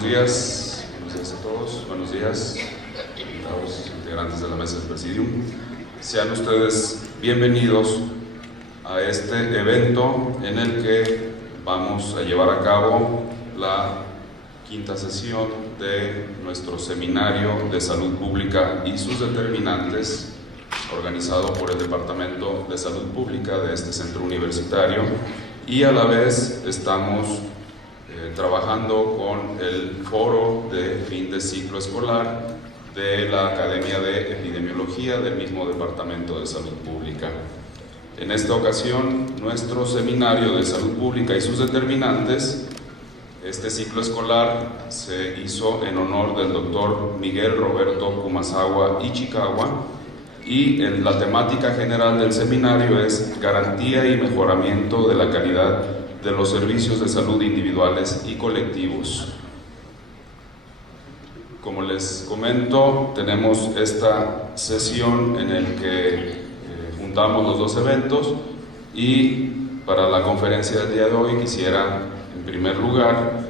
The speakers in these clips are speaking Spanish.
Buenos días a todos, buenos días, invitados, integrantes de la mesa del Presidium. Sean ustedes bienvenidos a este evento en el que vamos a llevar a cabo la quinta sesión de nuestro seminario de salud pública y sus determinantes, organizado por el Departamento de Salud Pública de este centro universitario, y a la vez estamos trabajando con el foro de fin de ciclo escolar de la Academia de Epidemiología del mismo Departamento de Salud Pública. En esta ocasión, nuestro seminario de salud pública y sus determinantes, este ciclo escolar se hizo en honor del doctor Miguel Roberto Kumasawa Ichikawa, y la temática general del seminario es garantía y mejoramiento de la calidad de los servicios de salud individuales y colectivos. Como les comento, tenemos esta sesión en la que juntamos los dos eventos, y para la conferencia del día de hoy quisiera, en primer lugar,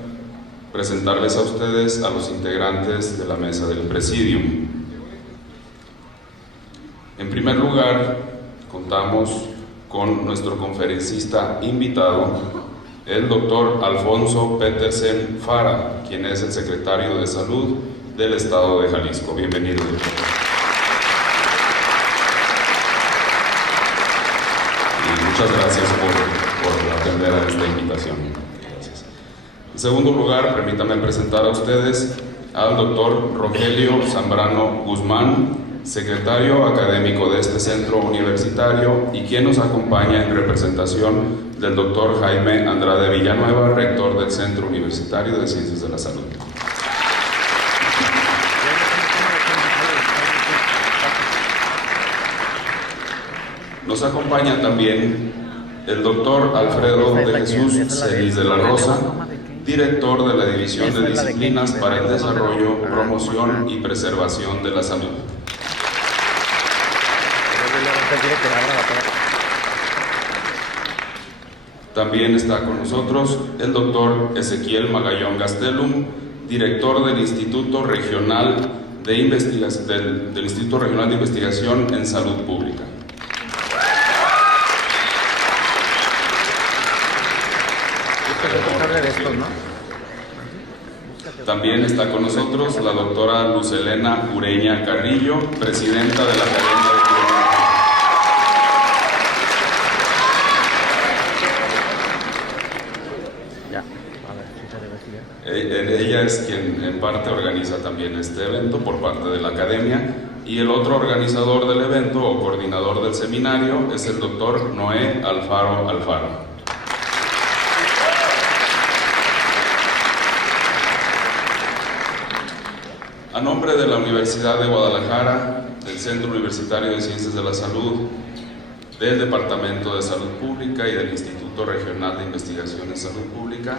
presentarles a ustedes a los integrantes de la mesa del Presidium. En primer lugar, contamos con nuestro conferencista invitado, el doctor Alfonso Petersen Fara, quien es el secretario de Salud del Estado de Jalisco. Bienvenido, doctor. Y muchas gracias por atender a esta invitación. Gracias. En segundo lugar, permítanme presentar a ustedes al doctor Rogelio Zambrano Guzmán, secretario académico de este centro universitario, y quien nos acompaña en representación del doctor Jaime Andrade Villanueva, rector del Centro Universitario de Ciencias de la Salud. Nos acompaña también el doctor Alfredo de Jesús Celis de la Rosa, director de la División de Disciplinas para el Desarrollo, Promoción y Preservación de la Salud. También está con nosotros el doctor Ezequiel Magallón Gastelum, director del Instituto Regional de Investigación en Salud Pública. También está con nosotros la doctora Lucelena Ureña Carrillo, presidenta de la Academia de Ella es quien en parte organiza también este evento por parte de la Academia, y el otro organizador del evento o coordinador del seminario es el doctor Noé Alfaro Alfaro. A nombre de la Universidad de Guadalajara, del Centro Universitario de Ciencias de la Salud, del Departamento de Salud Pública y del Instituto Regional de Investigación en Salud Pública,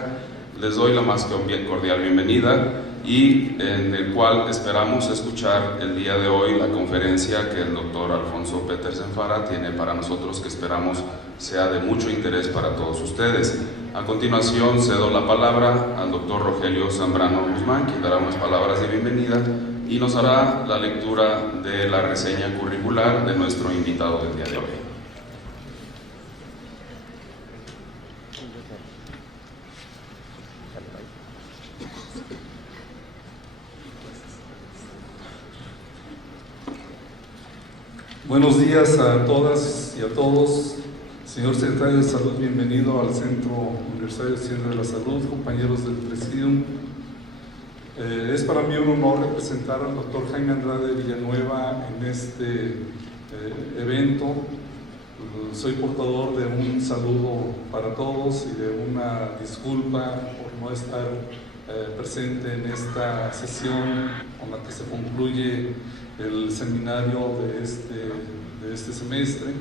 les doy la más cordial bienvenida, y en el cual esperamos escuchar el día de hoy la conferencia que el doctor Alfonso Petersen Fara tiene para nosotros, que esperamos sea de mucho interés para todos ustedes. A continuación cedo la palabra al doctor Rogelio Zambrano Guzmán, quien dará unas palabras de bienvenida y nos hará la lectura de la reseña curricular de nuestro invitado del día de hoy. Buenos días a todas y a todos. Señor secretario de Salud, bienvenido al Centro Universitario de Ciencias de la Salud, compañeros del Presidium. Es para mí un honor representar al doctor Jaime Andrade Villanueva en este evento. Soy portador de un saludo para todos y de una disculpa por no estar presente en esta sesión con la que se concluye el seminario de este semestre,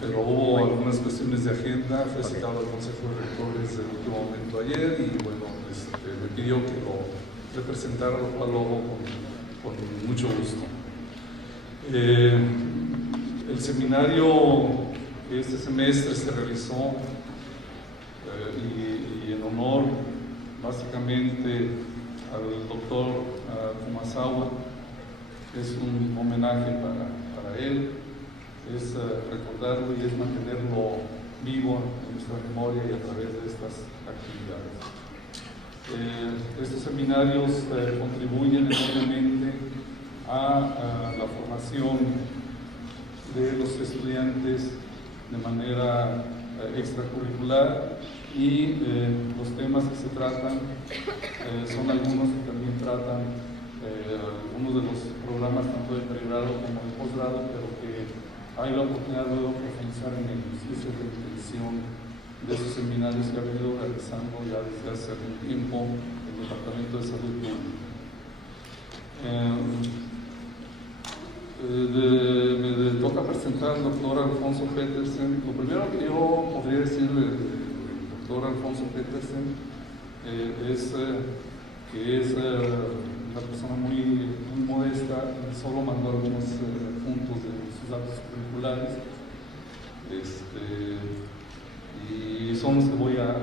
pero hubo algunas cuestiones de agenda. Fue citado al Consejo de Rectores del último momento ayer, y bueno, me pidió que lo representara, lo cual lo hago con mucho gusto. El seminario que este semestre se realizó y en honor básicamente al doctor Kumasawa. Es un homenaje para él, es recordarlo y es mantenerlo vivo en nuestra memoria y a través de estas actividades. Estos seminarios contribuyen enormemente a la formación de los estudiantes de manera extracurricular, y los temas que se tratan son algunos que también tratan algunos de los programas tanto de pregrado como de posgrado, pero que hay la oportunidad luego de profundizar en ellos. Esa es la intención de esos seminarios que ha venido realizando ya desde hace algún tiempo el Departamento de Salud Pública. Me toca presentar al doctor Alfonso Petersen. Lo primero que yo podría decirle del doctor Alfonso Petersen es que es una persona muy modesta, solo mandó algunos puntos de sus actos curriculares, y son los que voy a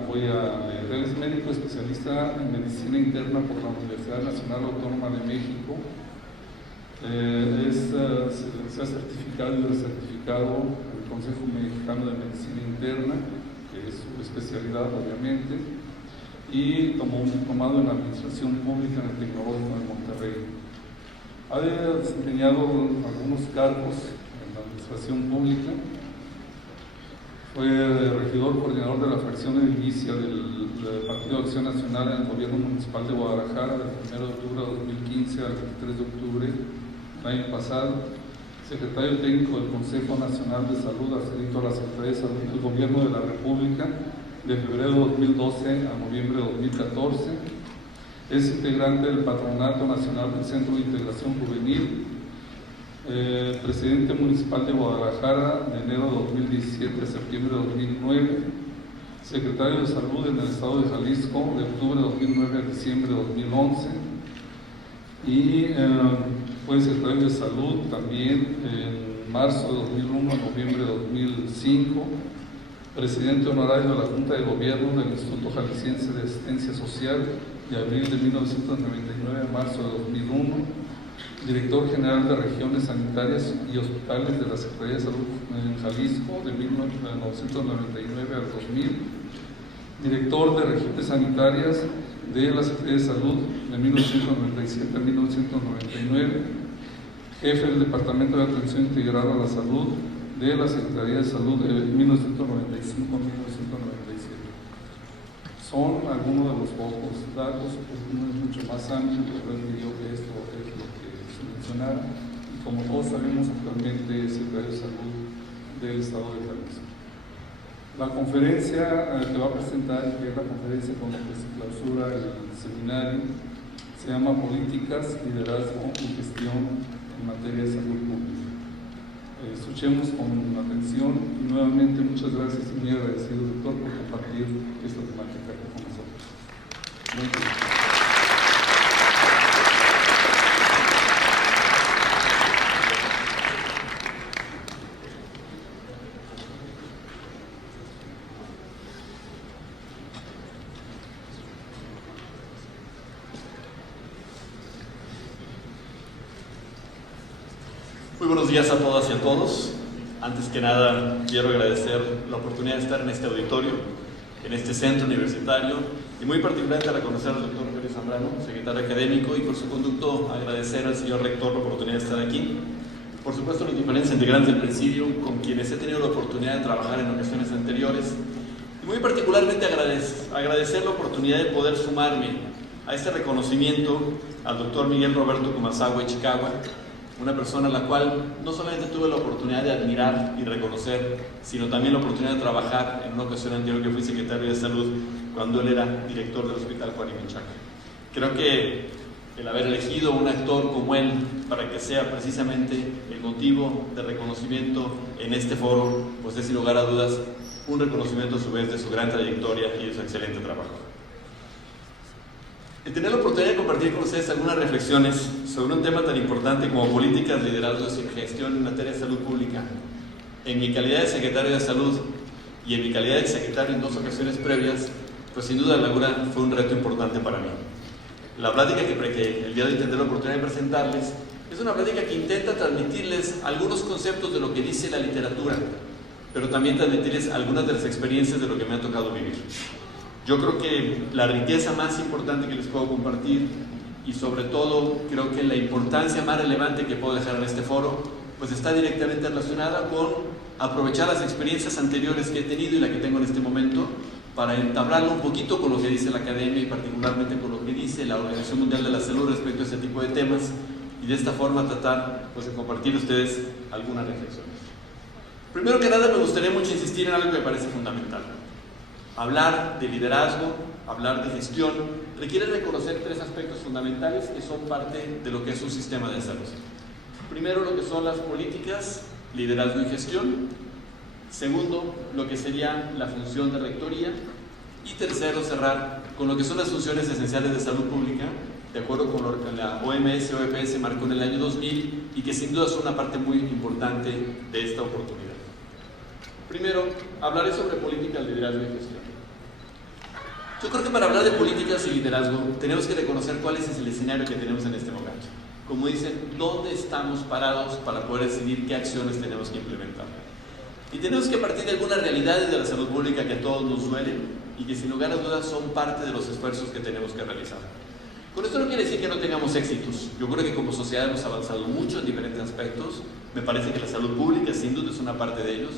leer. Él es médico especialista en medicina interna por la Universidad Nacional Autónoma de México. Se ha certificado y recertificado en el Consejo Mexicano de Medicina Interna, que es su especialidad obviamente, y tomó un diplomado en Administración Pública en el Tecnológico de Monterrey. Ha desempeñado algunos cargos en la Administración Pública. Fue regidor coordinador de la fracción edilicia del Partido de Acción Nacional en el Gobierno Municipal de Guadalajara del 1 de octubre de 2015 al 23 de octubre del año pasado, secretario técnico del Consejo Nacional de Salud, adscrito a la Secretaría de Salud del Gobierno de la República de febrero de 2012 a noviembre de 2014. Es integrante del Patronato Nacional del Centro de Integración Juvenil, presidente municipal de Guadalajara de enero de 2017 a septiembre de 2009, secretario de Salud en el Estado de Jalisco de octubre de 2009 a diciembre de 2011, y fue secretario de Salud también en marzo de 2001 a noviembre de 2005, presidente honorario de la Junta de Gobierno del Instituto Jalisciense de Asistencia Social de abril de 1999 a marzo de 2001, director general de Regiones Sanitarias y Hospitales de la Secretaría de Salud en Jalisco de 1999 al 2000, director de Regiones Sanitarias de la Secretaría de Salud de 1997 a 1999, jefe del Departamento de Atención Integral a la Salud de la Secretaría de Salud de 1995 a 1997. Son algunos de los pocos datos, pues uno es mucho más amplio, pero él pidió que esto es lo que se mencionara, y como todos sabemos, actualmente es secretario de Salud del Estado de Jalisco. La conferencia que va a presentar, que es la conferencia con la que se clausura el seminario, se llama Políticas, Liderazgo y Gestión en materia de salud pública. Escuchemos con atención y nuevamente muchas gracias y muy agradecido, doctor, por compartir esta temática con nosotros. Muy bien. Muy buenos días a todas y a todos. Antes que nada, quiero agradecer la oportunidad de estar en este auditorio, en este centro universitario, y muy particularmente reconocer al doctor Félix Zambrano, secretario académico, y por su conducto agradecer al señor rector la oportunidad de estar aquí. Por supuesto, los diferentes integrantes del presidium, con quienes he tenido la oportunidad de trabajar en ocasiones anteriores, y muy particularmente agradecer la oportunidad de poder sumarme a este reconocimiento al doctor Miguel Roberto Kumasawa Ichikawa, una persona a la cual no solamente tuve la oportunidad de admirar y reconocer, sino también la oportunidad de trabajar en una ocasión anterior que fui secretario de Salud cuando él era director del Hospital Juan y Menchaca. Creo que el haber elegido un actor como él para que sea precisamente el motivo de reconocimiento en este foro, pues es sin lugar a dudas un reconocimiento a su vez de su gran trayectoria y de su excelente trabajo. El tener la oportunidad de compartir con ustedes algunas reflexiones sobre un tema tan importante como políticas, liderazgos y gestión en materia de salud pública, en mi calidad de secretario de Salud y en mi calidad de secretario en dos ocasiones previas, pues sin duda alguna fue un reto importante para mí. La plática que el día de hoy tendré la oportunidad de presentarles es una plática que intenta transmitirles algunos conceptos de lo que dice la literatura, pero también transmitirles algunas de las experiencias de lo que me ha tocado vivir. Yo creo que la riqueza más importante que les puedo compartir, y sobre todo creo que la importancia más relevante que puedo dejar en este foro, pues está directamente relacionada con aprovechar las experiencias anteriores que he tenido y la que tengo en este momento para entablarlo un poquito con lo que dice la academia y particularmente con lo que dice la Organización Mundial de la Salud respecto a este tipo de temas, y de esta forma tratar pues de compartir ustedes algunas reflexiones. Primero que nada, me gustaría mucho insistir en algo que me parece fundamental. Hablar de liderazgo, hablar de gestión, requiere reconocer tres aspectos fundamentales que son parte de lo que es un sistema de salud. Primero, lo que son las políticas, liderazgo y gestión. Segundo, lo que sería la función de rectoría. Y tercero, cerrar con lo que son las funciones esenciales de salud pública, de acuerdo con lo que la OMS o OPS marcó en el año 2000 y que sin duda son una parte muy importante de esta oportunidad. Primero, hablaré sobre políticas, liderazgo y gestión. Yo creo que para hablar de políticas y liderazgo tenemos que reconocer cuál es el escenario que tenemos en este momento. Como dicen, ¿dónde estamos parados para poder decidir qué acciones tenemos que implementar? Y tenemos que partir de algunas realidades de la salud pública que a todos nos duelen y que sin lugar a dudas son parte de los esfuerzos que tenemos que realizar. Con esto no quiere decir que no tengamos éxitos. Yo creo que como sociedad hemos avanzado mucho en diferentes aspectos. Me parece que la salud pública sin duda es una parte de ellos,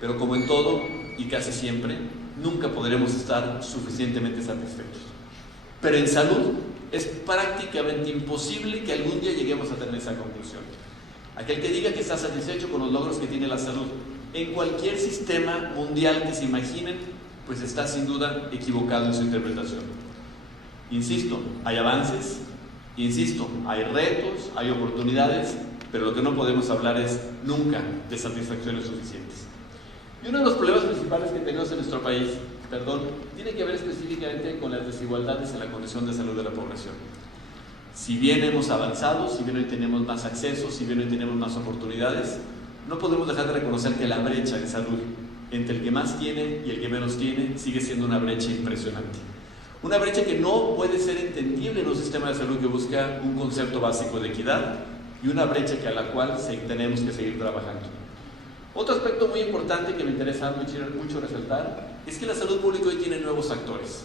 pero como en todo y casi siempre, nunca podremos estar suficientemente satisfechos. Pero en salud es prácticamente imposible que algún día lleguemos a tener esa conclusión. Aquel que diga que está satisfecho con los logros que tiene la salud en cualquier sistema mundial que se imaginen, pues está sin duda equivocado en su interpretación. Insisto, hay avances, insisto, hay retos, hay oportunidades, pero lo que no podemos hablar es nunca de satisfacciones suficientes. Y uno de los problemas principales que tenemos en nuestro país, tiene que ver específicamente con las desigualdades en la condición de salud de la población. Si bien hemos avanzado, si bien hoy tenemos más acceso, si bien hoy tenemos más oportunidades, no podemos dejar de reconocer que la brecha en salud entre el que más tiene y el que menos tiene sigue siendo una brecha impresionante. Una brecha que no puede ser entendible en un sistema de salud que busca un concepto básico de equidad y una brecha a la cual tenemos que seguir trabajando. Otro aspecto muy importante que me interesa mucho resaltar es que la salud pública hoy tiene nuevos actores.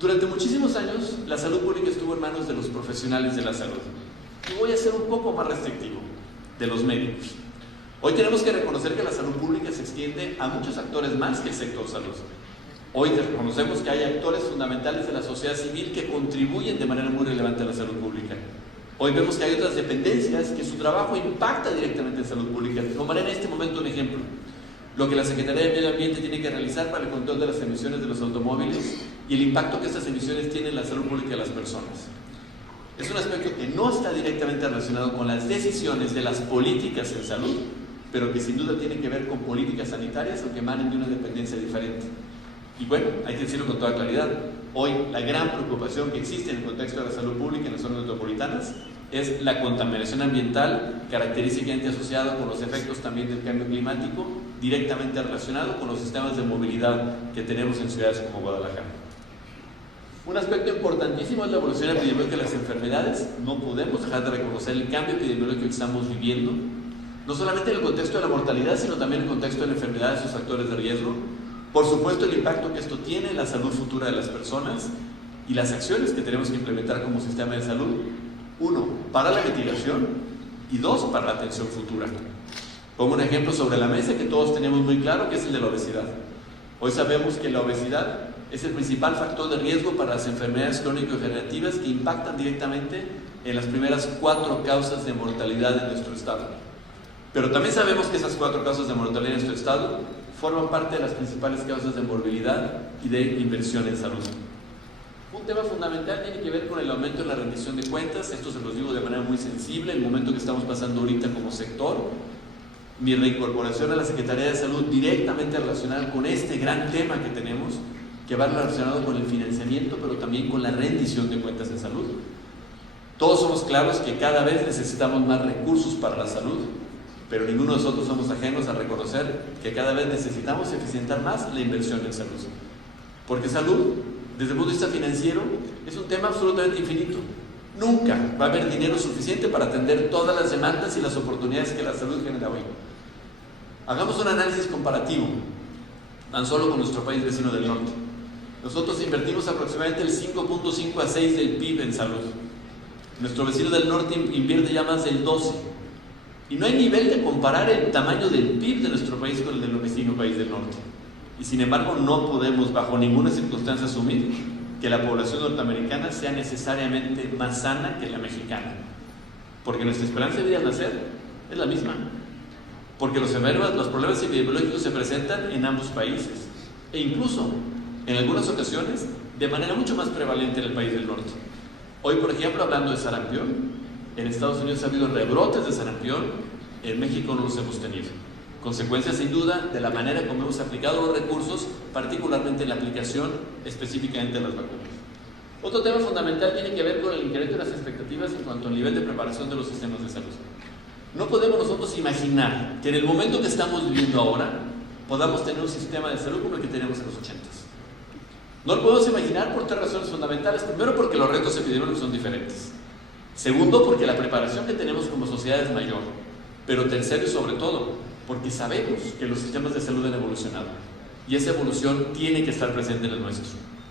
Durante muchísimos años, la salud pública estuvo en manos de los profesionales de la salud. Y voy a ser un poco más restrictivo, de los médicos. Hoy tenemos que reconocer que la salud pública se extiende a muchos actores más que el sector salud. Hoy reconocemos que hay actores fundamentales de la sociedad civil que contribuyen de manera muy relevante a la salud pública. Hoy vemos que hay otras dependencias que su trabajo impacta directamente en salud pública. Tomaré en este momento un ejemplo. Lo que la Secretaría de Medio Ambiente tiene que realizar para el control de las emisiones de los automóviles y el impacto que estas emisiones tienen en la salud pública de las personas. Es un aspecto que no está directamente relacionado con las decisiones de las políticas en salud, pero que sin duda tiene que ver con políticas sanitarias, aunque emanen de una dependencia diferente. Y bueno, hay que decirlo con toda claridad. Hoy la gran preocupación que existe en el contexto de la salud pública en las zonas metropolitanas es la contaminación ambiental, característicamente asociada con los efectos también del cambio climático, directamente relacionado con los sistemas de movilidad que tenemos en ciudades como Guadalajara. Un aspecto importantísimo es la evolución epidemiológica de las enfermedades. No podemos dejar de reconocer el cambio epidemiológico que estamos viviendo, no solamente en el contexto de la mortalidad, sino también en el contexto de la enfermedad y sus factores de riesgo. Por supuesto, el impacto que esto tiene en la salud futura de las personas y las acciones que tenemos que implementar como sistema de salud. Uno, para la mitigación y dos, para la atención futura. Pongo un ejemplo sobre la mesa que todos tenemos muy claro, que es el de la obesidad. Hoy sabemos que la obesidad es el principal factor de riesgo para las enfermedades crónico-degenerativas que impactan directamente en las primeras 4 causas de mortalidad en nuestro estado. Pero también sabemos que esas 4 causas de mortalidad en nuestro estado forman parte de las principales causas de morbilidad y de inversión en salud. Un tema fundamental tiene que ver con el aumento de la rendición de cuentas. Esto se los digo de manera muy sensible, el momento que estamos pasando ahorita como sector. Mi reincorporación a la Secretaría de Salud directamente relacionada con este gran tema que tenemos, que va relacionado con el financiamiento, pero también con la rendición de cuentas en salud. Todos somos claros que cada vez necesitamos más recursos para la salud, pero ninguno de nosotros somos ajenos a reconocer que cada vez necesitamos eficientar más la inversión en salud. Porque salud, desde el punto de vista financiero, es un tema absolutamente infinito. Nunca va a haber dinero suficiente para atender todas las demandas y las oportunidades que la salud genera hoy. Hagamos un análisis comparativo, tan solo con nuestro país vecino del norte. Nosotros invertimos aproximadamente el 5.5 a 6 del PIB en salud. Nuestro vecino del norte invierte ya más del 12. Y no hay nivel de comparar el tamaño del PIB de nuestro país con el del vecino país del norte. Y sin embargo no podemos bajo ninguna circunstancia asumir que la población norteamericana sea necesariamente más sana que la mexicana. Porque nuestra esperanza de vida al nacer es la misma. Porque los problemas epidemiológicos se presentan en ambos países. E incluso, en algunas ocasiones, de manera mucho más prevalente en el país del norte. Hoy, por ejemplo, hablando de sarampión, en Estados Unidos ha habido rebrotes de sarampión, en México no los hemos tenido. Consecuencia, sin duda, de la manera como hemos aplicado los recursos, particularmente en la aplicación específicamente de las vacunas. Otro tema fundamental tiene que ver con el incremento de las expectativas en cuanto al nivel de preparación de los sistemas de salud. No podemos nosotros imaginar que en el momento que estamos viviendo ahora podamos tener un sistema de salud como el que teníamos en los 80s. No lo podemos imaginar por tres razones fundamentales. Primero, porque los retos epidemiológicos son diferentes. Segundo, porque la preparación que tenemos como sociedad es mayor. Pero tercero y sobre todo, porque sabemos que los sistemas de salud han evolucionado. Y esa evolución tiene que estar presente en el nuestro.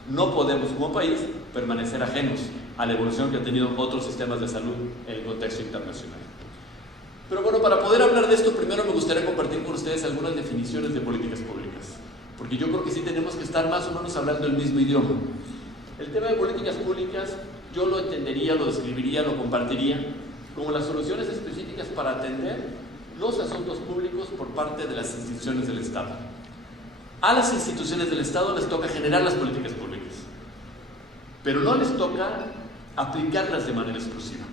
No podemos, como país, permanecer ajenos a la evolución que han tenido otros sistemas de salud en el contexto internacional. Pero bueno, para poder hablar de esto, primero me gustaría compartir con ustedes algunas definiciones de políticas públicas. Porque yo creo que sí tenemos que estar más o menos hablando el mismo idioma. El tema de políticas públicas, yo lo entendería, lo describiría, lo compartiría como las soluciones específicas para atender los asuntos públicos por parte de las instituciones del Estado. A las instituciones del Estado les toca generar las políticas públicas, pero no les toca aplicarlas de manera exclusiva.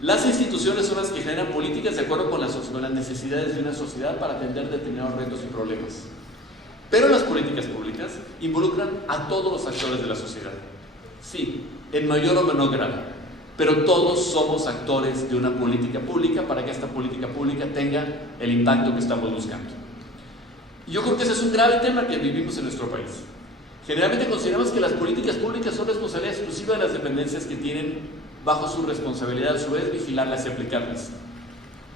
Las instituciones son las que generan políticas de acuerdo con las necesidades de una sociedad para atender determinados retos y problemas. Pero las políticas públicas involucran a todos los actores de la sociedad. Sí, en mayor o menor grado, pero todos somos actores de una política pública para que esta política pública tenga el impacto que estamos buscando. Y yo creo que ese es un grave tema que vivimos en nuestro país. Generalmente consideramos que las políticas públicas son responsabilidad exclusiva de las dependencias que tienen bajo su responsabilidad, a su vez, vigilarlas y aplicarlas.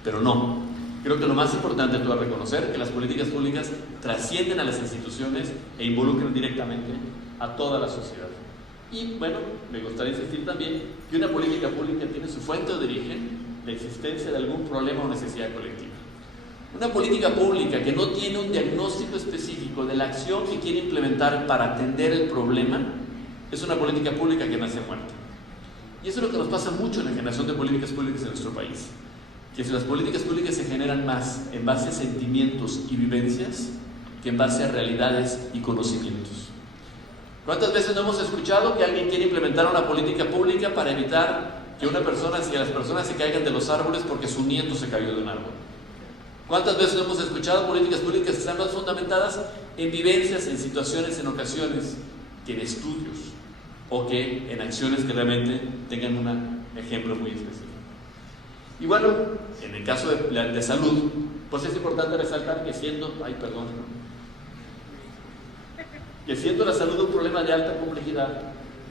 Pero no. Creo que lo más importante es reconocer que las políticas públicas trascienden a las instituciones e involucran directamente a toda la sociedad. Y bueno, me gustaría insistir también que una política pública tiene su fuente de origen la existencia de algún problema o necesidad colectiva. Una política pública que no tiene un diagnóstico específico de la acción que quiere implementar para atender el problema es una política pública que nace muerta. Y eso es lo que nos pasa mucho en la generación de políticas públicas en nuestro país. Que si las políticas públicas se generan más en base a sentimientos y vivencias que en base a realidades y conocimientos. ¿Cuántas veces no hemos escuchado que alguien quiere implementar una política pública para evitar que las personas se caigan de los árboles porque su nieto se cayó de un árbol? ¿Cuántas veces no hemos escuchado políticas públicas que están más fundamentadas en vivencias, en situaciones, en ocasiones, que en estudios o que en acciones que realmente tengan un ejemplo muy específico? Y bueno, en el caso de salud, pues es importante resaltar que siendo la salud un problema de alta complejidad,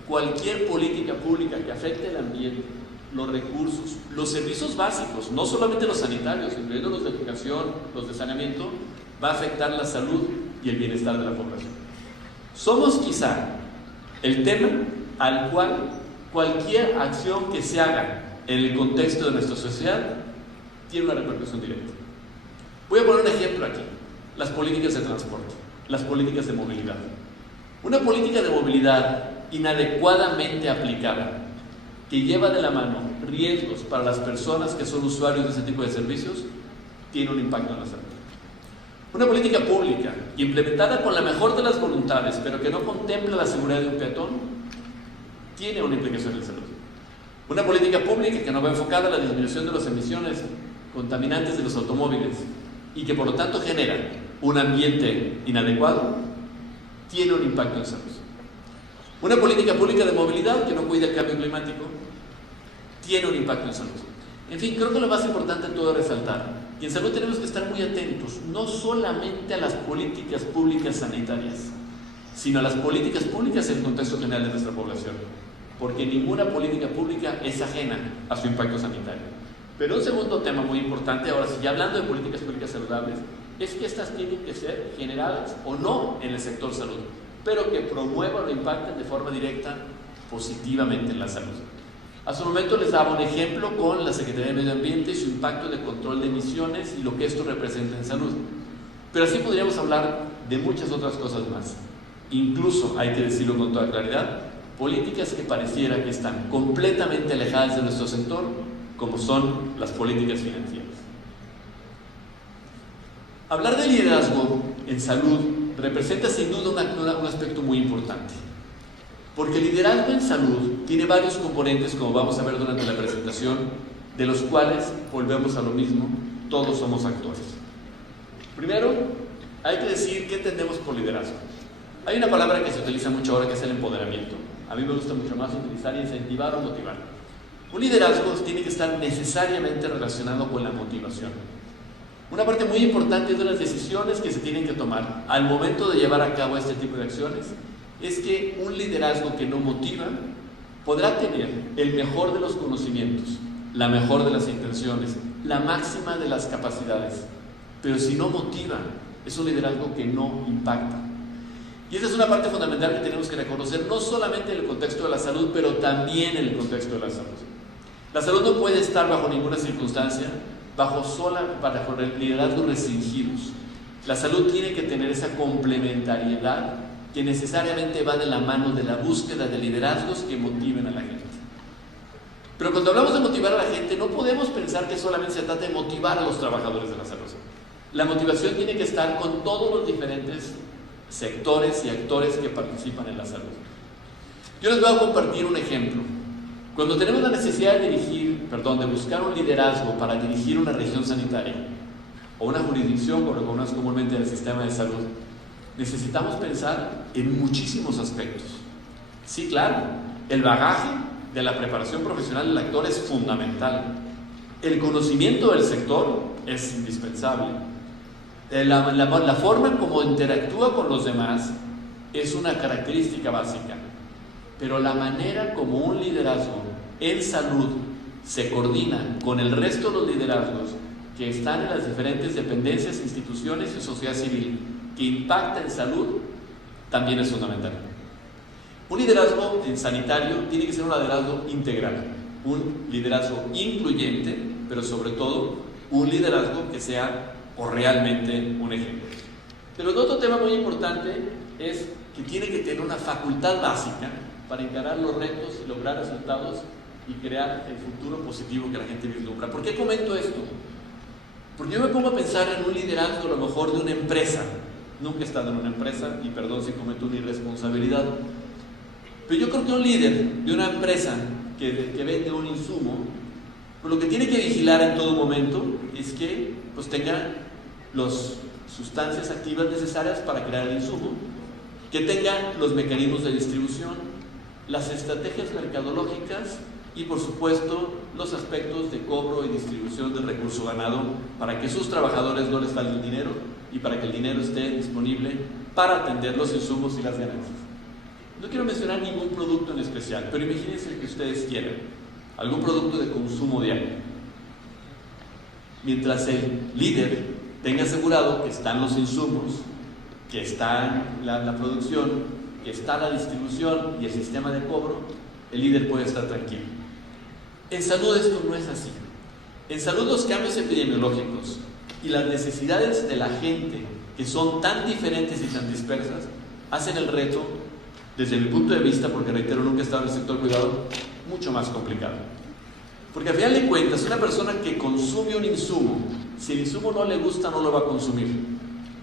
cualquier política pública que afecte el ambiente, los recursos, los servicios básicos, no solamente los sanitarios, incluyendo los de educación, los de saneamiento, va a afectar la salud y el bienestar de la población. Somos quizá el tema al cual cualquier acción que se haga en el contexto de nuestra sociedad tiene una repercusión directa. Voy a poner un ejemplo aquí: las políticas de transporte, las políticas de movilidad. Una política de movilidad inadecuadamente aplicada, que lleva de la mano riesgos para las personas que son usuarios de ese tipo de servicios, tiene un impacto en la salud. Una política pública implementada con la mejor de las voluntades, pero que no contempla la seguridad de un peatón, tiene una implicación en salud. Una política pública que no va enfocada a la disminución de las emisiones contaminantes de los automóviles y que por lo tanto genera un ambiente inadecuado, tiene un impacto en salud. Una política pública de movilidad que no cuida el cambio climático tiene un impacto en salud. En fin, creo que lo más importante de todo es resaltar que en salud tenemos que estar muy atentos, no solamente a las políticas públicas sanitarias, sino a las políticas públicas en el contexto general de nuestra población, porque ninguna política pública es ajena a su impacto sanitario. Pero un segundo tema muy importante, ahora sí, ya hablando de políticas públicas saludables, es que estas tienen que ser generadas o no en el sector salud, pero que promuevan o impacten de forma directa positivamente en la salud. Hace un momento les daba un ejemplo con la Secretaría de Medio Ambiente y su impacto de control de emisiones y lo que esto representa en salud. Pero así podríamos hablar de muchas otras cosas más. Incluso, hay que decirlo con toda claridad, políticas que pareciera que están completamente alejadas de nuestro sector, como son las políticas financieras. Hablar de liderazgo en salud representa sin duda un aspecto muy importante, porque el liderazgo en salud tiene varios componentes, como vamos a ver durante la presentación, de los cuales, volvemos a lo mismo, todos somos actores. Primero, hay que decir qué entendemos por liderazgo. Hay una palabra que se utiliza mucho ahora que es el empoderamiento. A mí me gusta mucho más utilizar incentivar o motivar. Un liderazgo tiene que estar necesariamente relacionado con la motivación. Una parte muy importante de las decisiones que se tienen que tomar al momento de llevar a cabo este tipo de acciones es que un liderazgo que no motiva podrá tener el mejor de los conocimientos, la mejor de las intenciones, la máxima de las capacidades, pero si no motiva, es un liderazgo que no impacta. Y esa es una parte fundamental que tenemos que reconocer, no solamente en el contexto de la salud, pero también en el contexto de la salud. La salud no puede estar bajo ninguna circunstancia bajo liderazgos restringidos. La salud tiene que tener esa complementariedad que necesariamente va de la mano de la búsqueda de liderazgos que motiven a la gente. Pero cuando hablamos de motivar a la gente, no podemos pensar que solamente se trata de motivar a los trabajadores de la salud. La motivación tiene que estar con todos los diferentes sectores y actores que participan en la salud. Yo les voy a compartir un ejemplo. Cuando tenemos la necesidad de buscar un liderazgo para dirigir una región sanitaria o una jurisdicción, como lo conocemos comúnmente en el sistema de salud, necesitamos pensar en muchísimos aspectos. Sí, claro, el bagaje de la preparación profesional del actor es fundamental. El conocimiento del sector es indispensable. La forma en cómo interactúa con los demás es una característica básica. Pero la manera como un liderazgo en salud se coordina con el resto de los liderazgos que están en las diferentes dependencias, instituciones y sociedad civil que impacta en salud, también es fundamental. Un liderazgo en sanitario tiene que ser un liderazgo integral, un liderazgo incluyente, pero sobre todo un liderazgo que sea realmente un ejemplo. Pero otro tema muy importante es que tiene que tener una facultad básica para encarar los retos y lograr resultados y crear el futuro positivo que la gente vislumbra. ¿Por qué comento esto? Porque yo me pongo a pensar en un liderazgo a lo mejor de una empresa. Nunca he estado en una empresa y perdón si cometo una irresponsabilidad. Pero yo creo que un líder de una empresa que vende un insumo, pues lo que tiene que vigilar en todo momento es que pues tenga las sustancias activas necesarias para crear el insumo, que tenga los mecanismos de distribución, las estrategias mercadológicas y por supuesto los aspectos de cobro y distribución del recurso ganado para que sus trabajadores no les falte el dinero y para que el dinero esté disponible para atender los insumos y las ganancias. No quiero mencionar ningún producto en especial, pero imagínense que ustedes quieran algún producto de consumo diario. Mientras el líder tenga asegurado que están los insumos, que está la producción, que está la distribución y el sistema de cobro, el líder puede estar tranquilo. En salud esto no es así. En salud los cambios epidemiológicos y las necesidades de la gente, que son tan diferentes y tan dispersas, hacen el reto, desde mi punto de vista, porque reitero, nunca he estado en el sector cuidado, mucho más complicado. Porque al final de cuentas, una persona que consume un insumo, si el insumo no le gusta, no lo va a consumir.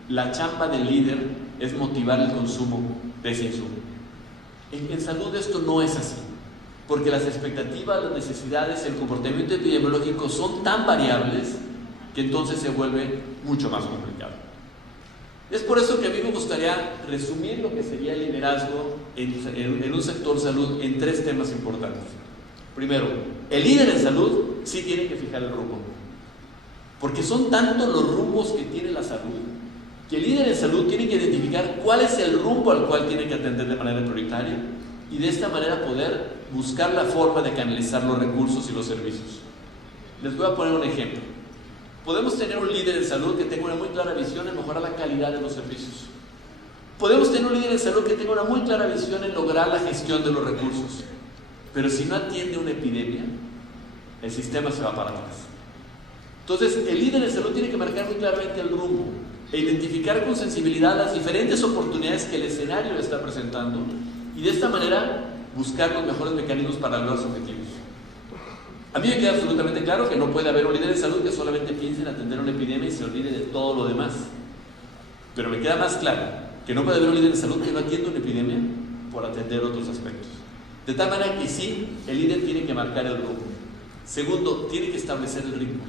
La chamba del líder es motivar el consumo de ese insumo. En salud esto no es así, porque las expectativas, las necesidades, el comportamiento epidemiológico son tan variables que entonces se vuelve mucho más complicado. Es por eso que a mí me gustaría resumir lo que sería el liderazgo en un sector salud en 3 temas importantes. Primero, el líder en salud sí tiene que fijar el rumbo, porque son tantos los rumbos que tiene la salud que el líder en salud tiene que identificar cuál es el rumbo al cual tiene que atender de manera prioritaria y de esta manera poder buscar la forma de canalizar los recursos y los servicios. Les voy a poner un ejemplo. Podemos tener un líder en salud que tenga una muy clara visión en mejorar la calidad de los servicios. Podemos tener un líder en salud que tenga una muy clara visión en lograr la gestión de los recursos. Pero si no atiende una epidemia, el sistema se va para atrás. Entonces, el líder en salud tiene que marcar muy claramente el rumbo e identificar con sensibilidad las diferentes oportunidades que el escenario le está presentando y de esta manera buscar los mejores mecanismos para lograr sus objetivos. A mí me queda absolutamente claro que no puede haber un líder de salud que solamente piense en atender una epidemia y se olvide de todo lo demás. Pero me queda más claro que no puede haber un líder de salud que no atienda una epidemia por atender otros aspectos. De tal manera que sí, el líder tiene que marcar el rumbo. Segundo, tiene que establecer el ritmo.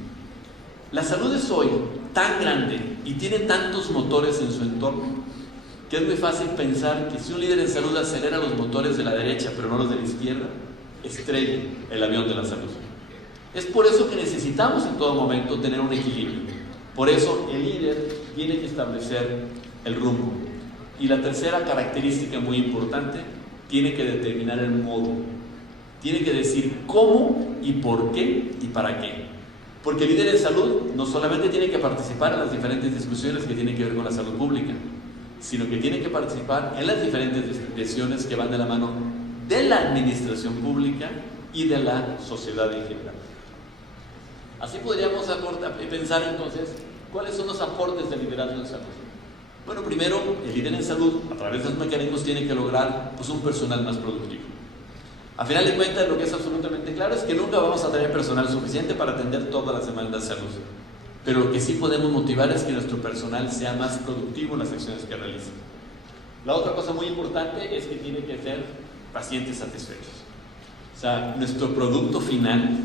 La salud es hoy tan grande y tiene tantos motores en su entorno que es muy fácil pensar que si un líder en salud acelera los motores de la derecha pero no los de la izquierda, estrella el avión de la salud. Es por eso que necesitamos en todo momento tener un equilibrio. Por eso el líder tiene que establecer el rumbo. Y la tercera característica muy importante, tiene que determinar el modo. Tiene que decir cómo y por qué y para qué. Porque el líder en salud no solamente tiene que participar en las diferentes discusiones que tienen que ver con la salud pública, sino que tiene que participar en las diferentes decisiones que van de la mano de la administración pública y de la sociedad en general. Así podríamos pensar entonces cuáles son los aportes del liderazgo en salud. Bueno, primero, el líder en salud, a través de los mecanismos, tiene que lograr un personal más productivo. A final de cuentas, lo que es absolutamente claro es que nunca vamos a tener personal suficiente para atender todas las demandas de salud. Pero lo que sí podemos motivar es que nuestro personal sea más productivo en las acciones que realiza. La otra cosa muy importante es que tiene que ser pacientes satisfechos. O sea, nuestro producto final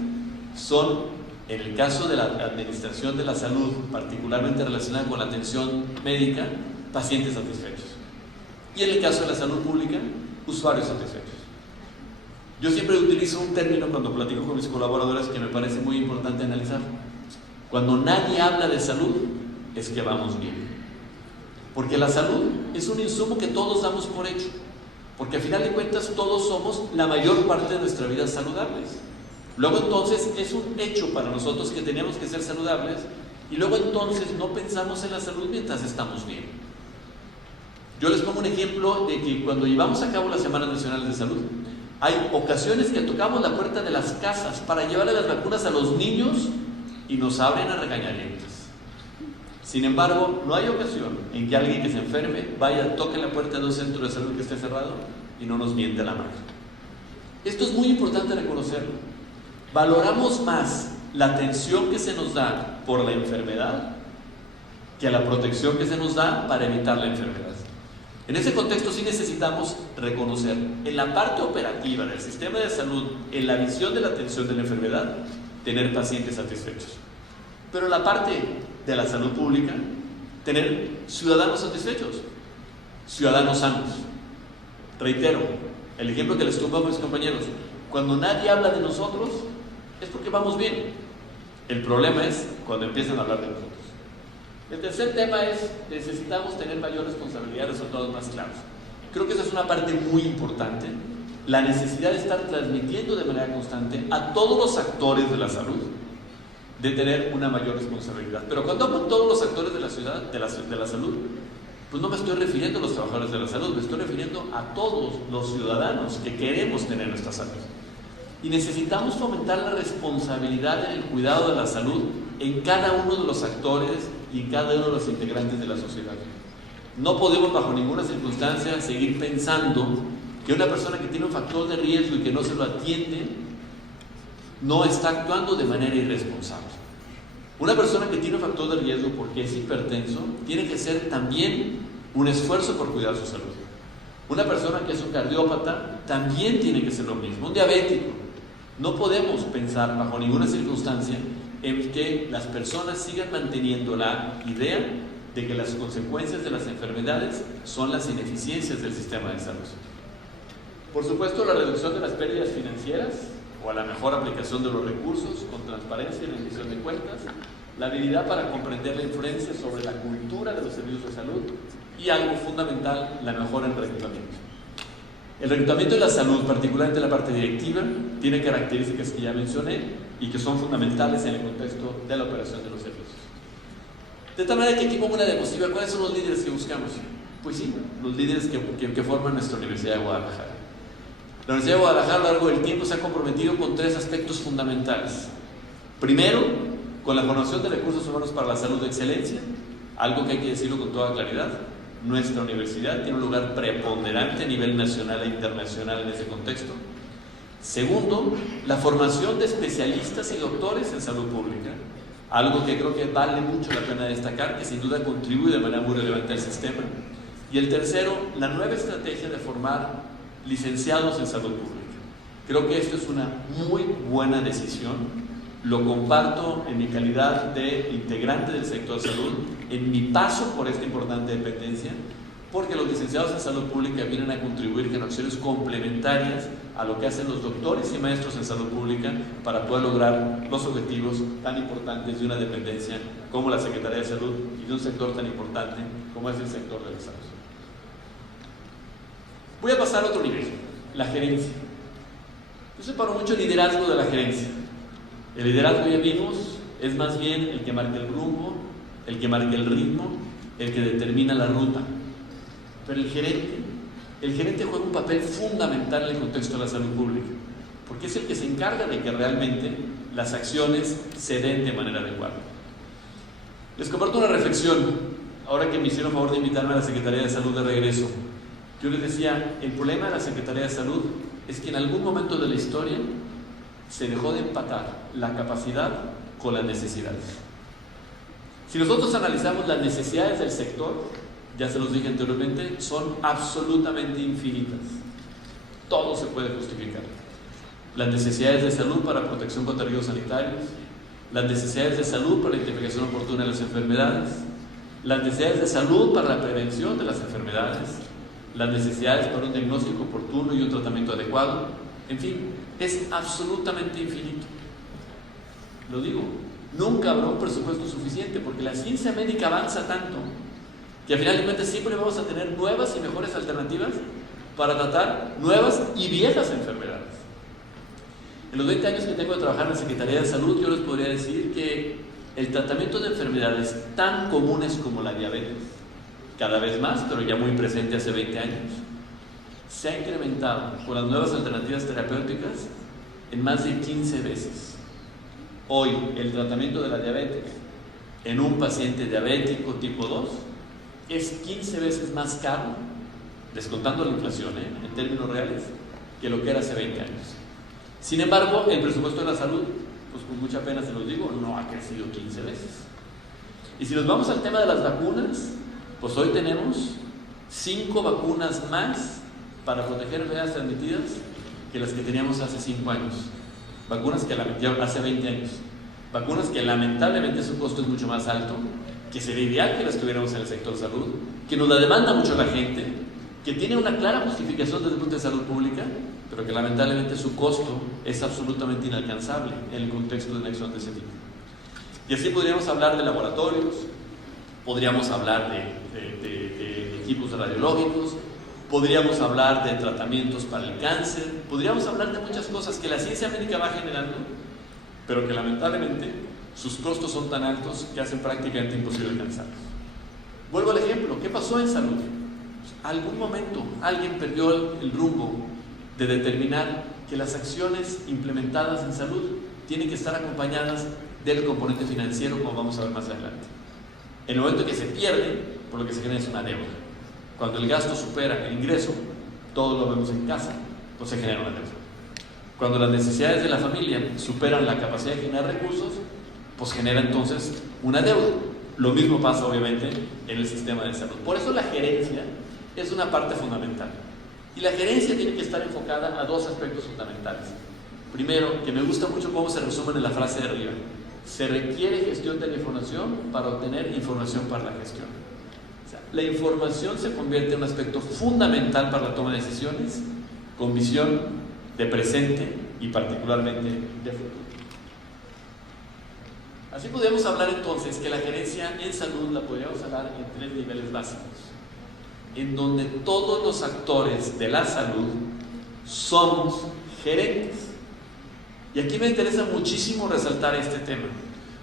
son, en el caso de la administración de la salud, particularmente relacionada con la atención médica, pacientes satisfechos. Y en el caso de la salud pública, usuarios satisfechos. Yo siempre utilizo un término cuando platico con mis colaboradores que me parece muy importante analizar. Cuando nadie habla de salud, es que vamos bien. Porque la salud es un insumo que todos damos por hecho. Porque al final de cuentas todos somos la mayor parte de nuestra vida saludables. Luego entonces es un hecho para nosotros que tenemos que ser saludables y luego entonces no pensamos en la salud mientras estamos bien. Yo les pongo un ejemplo de que cuando llevamos a cabo las Semanas Nacionales de Salud, hay ocasiones que tocamos la puerta de las casas para llevarle las vacunas a los niños y nos abren a regañadientes. Sin embargo, no hay ocasión en que alguien que se enferme vaya, toque la puerta de un centro de salud que esté cerrado y no nos miente la mano. Esto es muy importante reconocerlo. Valoramos más la atención que se nos da por la enfermedad que la protección que se nos da para evitar la enfermedad. En ese contexto sí necesitamos reconocer en la parte operativa del sistema de salud, en la visión de la atención de la enfermedad, tener pacientes satisfechos. Pero en la parte de la salud pública, tener ciudadanos satisfechos, ciudadanos sanos. Reitero, el ejemplo que les pongo a mis compañeros, cuando nadie habla de nosotros, es porque vamos bien. El problema es cuando empiezan a hablar de nosotros. El tercer tema es, necesitamos tener mayor responsabilidad, resultados más claros. Creo que esa es una parte muy importante, la necesidad de estar transmitiendo de manera constante a todos los actores de la salud, de tener una mayor responsabilidad. Pero cuando hablo de todos los actores de la ciudad, de la salud, pues no me estoy refiriendo a los trabajadores de la salud, me estoy refiriendo a todos los ciudadanos que queremos tener nuestra salud. Y necesitamos fomentar la responsabilidad en el cuidado de la salud en cada uno de los actores y en cada uno de los integrantes de la sociedad. No podemos bajo ninguna circunstancia seguir pensando que una persona que tiene un factor de riesgo y que no se lo atiende no está actuando de manera irresponsable. Una persona que tiene un factor de riesgo porque es hipertenso tiene que hacer también un esfuerzo por cuidar su salud. Una persona que es un cardiópata también tiene que hacer lo mismo. Un diabético. No podemos pensar bajo ninguna circunstancia en que las personas sigan manteniendo la idea de que las consecuencias de las enfermedades son las ineficiencias del sistema de salud. Por supuesto, la reducción de las pérdidas financieras o a la mejor aplicación de los recursos con transparencia y rendición de cuentas la habilidad para comprender la influencia sobre la cultura de los servicios de salud y, algo fundamental, la mejora en el reclutamiento. El reclutamiento de la salud, particularmente la parte directiva, tiene características que ya mencioné y que son fundamentales en el contexto de la operación de los servicios. De tal manera que aquí pongo una diapositiva. ¿Cuáles son los líderes que buscamos? Pues sí, los líderes que forman nuestra Universidad de Guadalajara. La Universidad de Guadalajara a lo largo del tiempo se ha comprometido con 3 aspectos fundamentales. Primero, con la formación de recursos humanos para la salud de excelencia, algo que hay que decirlo con toda claridad. Nuestra universidad tiene un lugar preponderante a nivel nacional e internacional en ese contexto. Segundo, la formación de especialistas y doctores en salud pública, algo que creo que vale mucho la pena destacar, que sin duda contribuye de manera muy relevante al sistema. Y el tercero, la nueva estrategia de formar licenciados en salud pública. Creo que esto es una muy buena decisión. Lo comparto en mi calidad de integrante del sector salud, en mi paso por esta importante dependencia, porque los licenciados en salud pública vienen a contribuir con acciones complementarias a lo que hacen los doctores y maestros en salud pública para poder lograr los objetivos tan importantes de una dependencia como la Secretaría de Salud y de un sector tan importante como es el sector de la salud. Voy a pasar a otro nivel, la gerencia. Yo separo mucho el liderazgo de la gerencia. El liderazgo, ya vimos, es más bien el que marca el rumbo, el que marca el ritmo, el que determina la ruta. Pero el gerente juega un papel fundamental en el contexto de la salud pública, porque es el que se encarga de que realmente las acciones se den de manera adecuada. Les comparto una reflexión, ahora que me hicieron favor de invitarme a la Secretaría de Salud de regreso. Yo les decía, el problema de la Secretaría de Salud es que en algún momento de la historia se dejó de empatar la capacidad con las necesidades. Si nosotros analizamos las necesidades del sector, ya se los dije anteriormente, son absolutamente infinitas. Todo se puede justificar. Las necesidades de salud para protección contra riesgos sanitarios, las necesidades de salud para la identificación oportuna de las enfermedades, las necesidades de salud para la prevención de las enfermedades, las necesidades para un diagnóstico oportuno y un tratamiento adecuado. En fin, es absolutamente infinito. Lo digo, nunca habrá un presupuesto suficiente porque la ciencia médica avanza tanto que al final de cuentas siempre vamos a tener nuevas y mejores alternativas para tratar nuevas y viejas enfermedades. En los 20 años que tengo de trabajar en la Secretaría de Salud, yo les podría decir que el tratamiento de enfermedades tan comunes como la diabetes, cada vez más, pero ya muy presente hace 20 años, se ha incrementado con las nuevas alternativas terapéuticas en más de 15 veces. Hoy, el tratamiento de la diabetes en un paciente diabético tipo 2 es 15 veces más caro, descontando la inflación, en términos reales, que lo que era hace 20 años. Sin embargo, el presupuesto de la salud, pues con mucha pena se los digo, no ha crecido 15 veces. Y si nos vamos al tema de las vacunas, pues hoy tenemos 5 vacunas más para proteger enfermedades transmitidas que las que teníamos hace 5 años. Vacunas que hace 20 años. Vacunas que lamentablemente su costo es mucho más alto, que sería ideal que las tuviéramos en el sector salud, que nos la demanda mucho la gente, que tiene una clara justificación desde el punto de salud pública, pero que lamentablemente su costo es absolutamente inalcanzable en el contexto de una acción de ese tipo. Y así podríamos hablar de laboratorios, podríamos hablar de equipos radiológicos, podríamos hablar de tratamientos para el cáncer, podríamos hablar de muchas cosas que la ciencia médica va generando, pero que lamentablemente sus costos son tan altos que hacen prácticamente imposible alcanzarlos. Vuelvo al ejemplo, ¿qué pasó en salud? Algún momento alguien perdió el rumbo de determinar que las acciones implementadas en salud tienen que estar acompañadas del componente financiero, como vamos a ver más adelante. En el momento que se pierde, por lo que se genera es una deuda. Cuando el gasto supera el ingreso, todos lo vemos en casa, pues se genera una deuda. Cuando las necesidades de la familia superan la capacidad de generar recursos, pues genera entonces una deuda. Lo mismo pasa obviamente en el sistema de salud. Por eso la gerencia es una parte fundamental. Y la gerencia tiene que estar enfocada a 2 aspectos fundamentales. Primero, que me gusta mucho cómo se resumen en la frase de arriba. Se requiere gestión de la información para obtener información para la gestión. O sea, la información se convierte en un aspecto fundamental para la toma de decisiones, con visión de presente y particularmente de futuro. Así podríamos hablar entonces que la gerencia en salud la podríamos hablar en 3 niveles básicos, en donde todos los actores de la salud somos gerentes. Y aquí me interesa muchísimo resaltar este tema,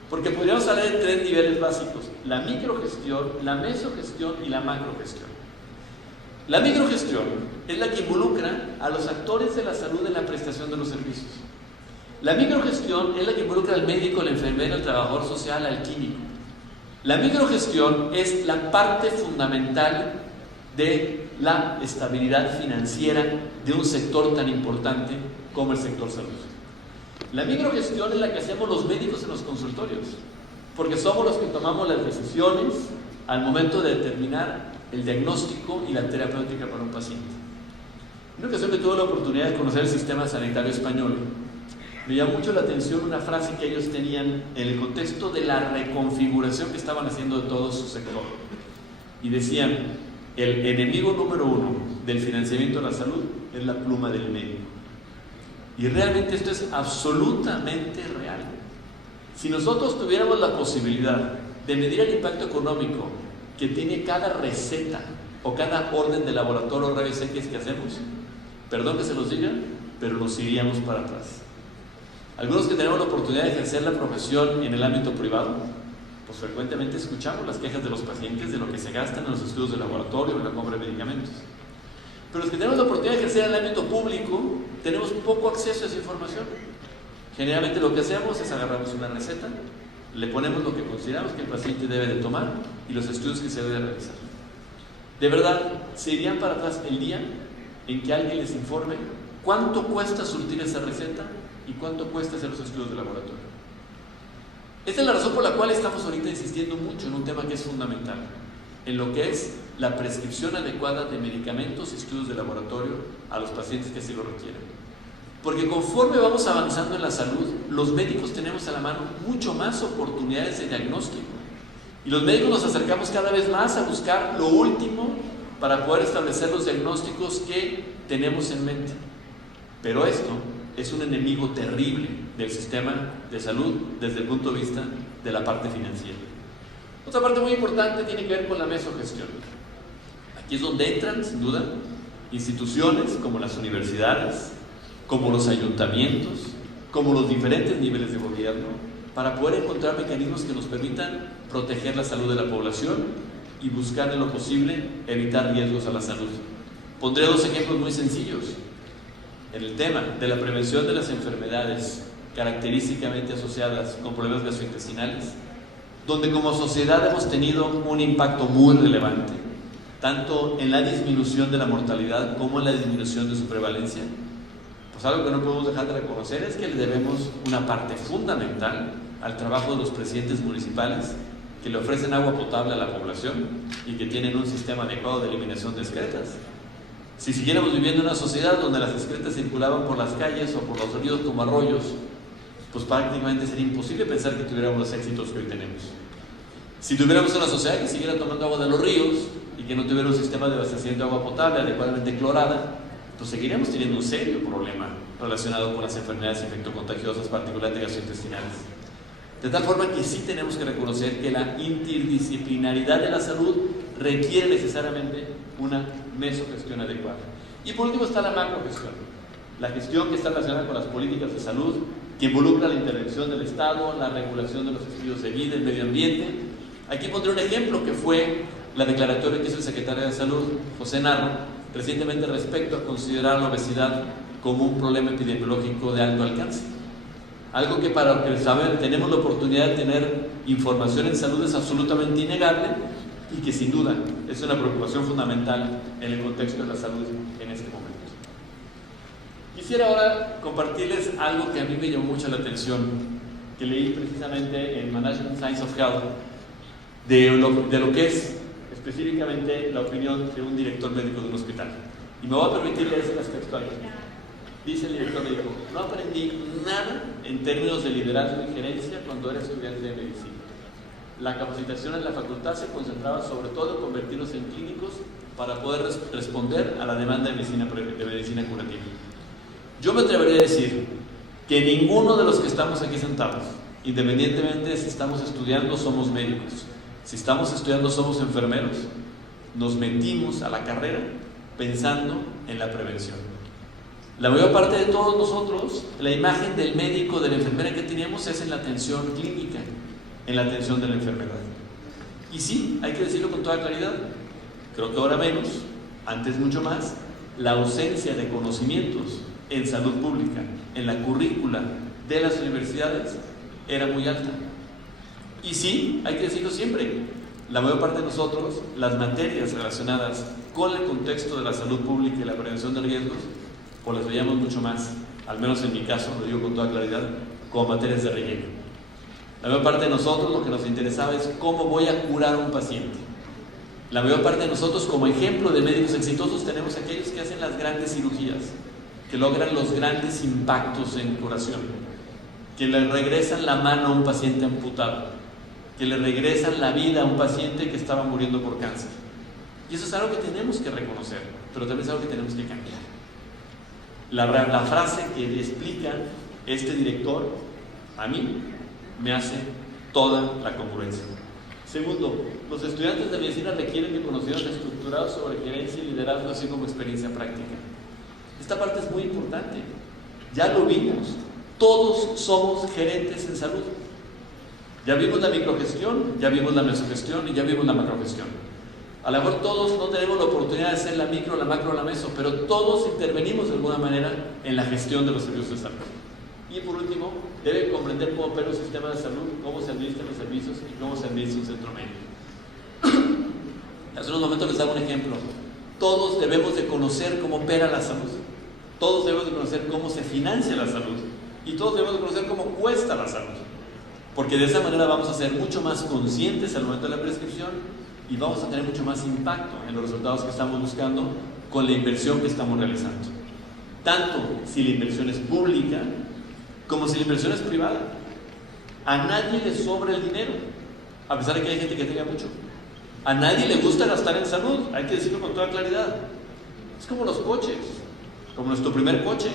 porque podríamos hablar de 3 niveles básicos: la microgestión, la mesogestión y la macrogestión. La microgestión es la que involucra a los actores de la salud en la prestación de los servicios. La microgestión es la que involucra al médico, al enfermero, al trabajador social, al químico. La microgestión es la parte fundamental de la estabilidad financiera de un sector tan importante como el sector salud. La microgestión es la que hacemos los médicos en los consultorios, porque somos los que tomamos las decisiones al momento de determinar el diagnóstico y la terapéutica para un paciente. En una ocasión que tuve la oportunidad de conocer el sistema sanitario español, me llamó mucho la atención una frase que ellos tenían en el contexto de la reconfiguración que estaban haciendo de todo su sector. Y decían: el enemigo número 1 del financiamiento de la salud es la pluma del médico. Y realmente esto es absolutamente real. Si nosotros tuviéramos la posibilidad de medir el impacto económico que tiene cada receta o cada orden de laboratorio o rayos X que hacemos, perdón que se los diga, pero nos iríamos para atrás. Algunos que tenemos la oportunidad de ejercer la profesión en el ámbito privado, pues frecuentemente escuchamos las quejas de los pacientes de lo que se gastan en los estudios de laboratorio o en la compra de medicamentos. Pero los que tenemos la oportunidad de ejercer en el ámbito público, tenemos poco acceso a esa información. Generalmente lo que hacemos es agarramos una receta, le ponemos lo que consideramos que el paciente debe de tomar y los estudios que se deben realizar. De verdad, se irían para atrás el día en que alguien les informe cuánto cuesta surtir esa receta y cuánto cuesta hacer los estudios de laboratorio. Esta es la razón por la cual estamos ahorita insistiendo mucho en un tema que es fundamental, en lo que es la prescripción adecuada de medicamentos y estudios de laboratorio a los pacientes que así lo requieren. Porque conforme vamos avanzando en la salud, los médicos tenemos a la mano mucho más oportunidades de diagnóstico. Y los médicos nos acercamos cada vez más a buscar lo último para poder establecer los diagnósticos que tenemos en mente. Pero esto es un enemigo terrible del sistema de salud desde el punto de vista de la parte financiera. Otra parte muy importante tiene que ver con la mesogestión. Aquí es donde entran, sin duda, instituciones como las universidades, como los ayuntamientos, como los diferentes niveles de gobierno, para poder encontrar mecanismos que nos permitan proteger la salud de la población y buscar en lo posible evitar riesgos a la salud. Pondré 2 ejemplos muy sencillos. En el tema de la prevención de las enfermedades característicamente asociadas con problemas gastrointestinales, donde como sociedad hemos tenido un impacto muy relevante, tanto en la disminución de la mortalidad como en la disminución de su prevalencia, pues algo que no podemos dejar de reconocer es que le debemos una parte fundamental al trabajo de los presidentes municipales que le ofrecen agua potable a la población y que tienen un sistema adecuado de eliminación de excretas. Si siguiéramos viviendo en una sociedad donde las excretas circulaban por las calles o por los ríos como arroyos, pues prácticamente sería imposible pensar que tuviéramos los éxitos que hoy tenemos. Si tuviéramos una sociedad que siguiera tomando agua de los ríos y que no tuviera un sistema de abastecimiento de agua potable adecuadamente clorada, pues seguiríamos teniendo un serio problema relacionado con las enfermedades infectocontagiosas, particularmente gastrointestinales. De tal forma que sí tenemos que reconocer que la interdisciplinaridad de la salud requiere necesariamente una mesogestión adecuada. Y por último está la macrogestión, la gestión que está relacionada con las políticas de salud, que involucra la intervención del Estado, la regulación de los estilos de vida, el medio ambiente. Aquí pondré un ejemplo que fue la declaratoria que hizo el secretario de Salud, José Narro, recientemente respecto a considerar la obesidad como un problema epidemiológico de alto alcance. Algo que para los que saben tenemos la oportunidad de tener información en salud es absolutamente innegable y que sin duda es una preocupación fundamental en el contexto de la salud en este momento. Quisiera ahora compartirles algo que a mí me llamó mucho la atención, que leí precisamente en Management Science of Health, de lo que es específicamente la opinión de un director médico de un hospital. Y me voy a permitir leérselas textuales. Dice el director médico: no aprendí nada en términos de liderazgo y gerencia cuando era estudiante de medicina. La capacitación en la facultad se concentraba sobre todo en convertirnos en clínicos para poder responder a la demanda de medicina curativa. Yo me atrevería a decir que ninguno de los que estamos aquí sentados Independientemente de si estamos estudiando, somos médicos. Si estamos estudiando, somos enfermeros. Nos metimos a la carrera pensando en la prevención. La mayor parte de todos nosotros, la imagen del médico, de la enfermera que tenemos es en la atención clínica, en la atención de la enfermedad. Y sí, hay que decirlo con toda claridad, creo que ahora menos, antes mucho más, la ausencia de conocimientos en salud pública, en la currícula de las universidades, era muy alta. Y sí, hay que decirlo siempre, la mayor parte de nosotros, las materias relacionadas con el contexto de la salud pública y la prevención de riesgos, pues las veíamos mucho más, al menos en mi caso, lo digo con toda claridad, como materias de relleno. La mayor parte de nosotros lo que nos interesaba es cómo voy a curar a un paciente. La mayor parte de nosotros, como ejemplo de médicos exitosos, tenemos aquellos que hacen las grandes cirugías, que logran los grandes impactos en curación, que le regresan la mano a un paciente amputado, que le regresan la vida a un paciente que estaba muriendo por cáncer. Y eso es algo que tenemos que reconocer, pero también es algo que tenemos que cambiar. La frase que explica este director, a mí, me hace toda la congruencia. Segundo, los estudiantes de medicina requieren de conocimientos estructurados sobre gerencia y liderazgo, así como experiencia práctica. Esta parte es muy importante. Ya lo vimos. Todos somos gerentes en salud. Ya vimos la microgestión, ya vimos la mesogestión y ya vimos la macrogestión. A lo mejor todos no tenemos la oportunidad de hacer la micro, la macro, la meso, pero todos intervenimos de alguna manera en la gestión de los servicios de salud. Y por último, debe comprender cómo opera un sistema de salud, cómo se administran los servicios y cómo se administra un centro médico. Hace unos momentos les hago un ejemplo. Todos debemos de conocer cómo opera la salud. Todos debemos de conocer cómo se financia la salud. Y todos debemos de conocer cómo cuesta la salud. Porque de esa manera vamos a ser mucho más conscientes al momento de la prescripción y vamos a tener mucho más impacto en los resultados que estamos buscando con la inversión que estamos realizando. Tanto si la inversión es pública como si la inversión es privada. A nadie le sobra el dinero, a pesar de que hay gente que tenga mucho. A nadie le gusta gastar en salud, hay que decirlo con toda claridad. Es como los coches, como nuestro primer coche.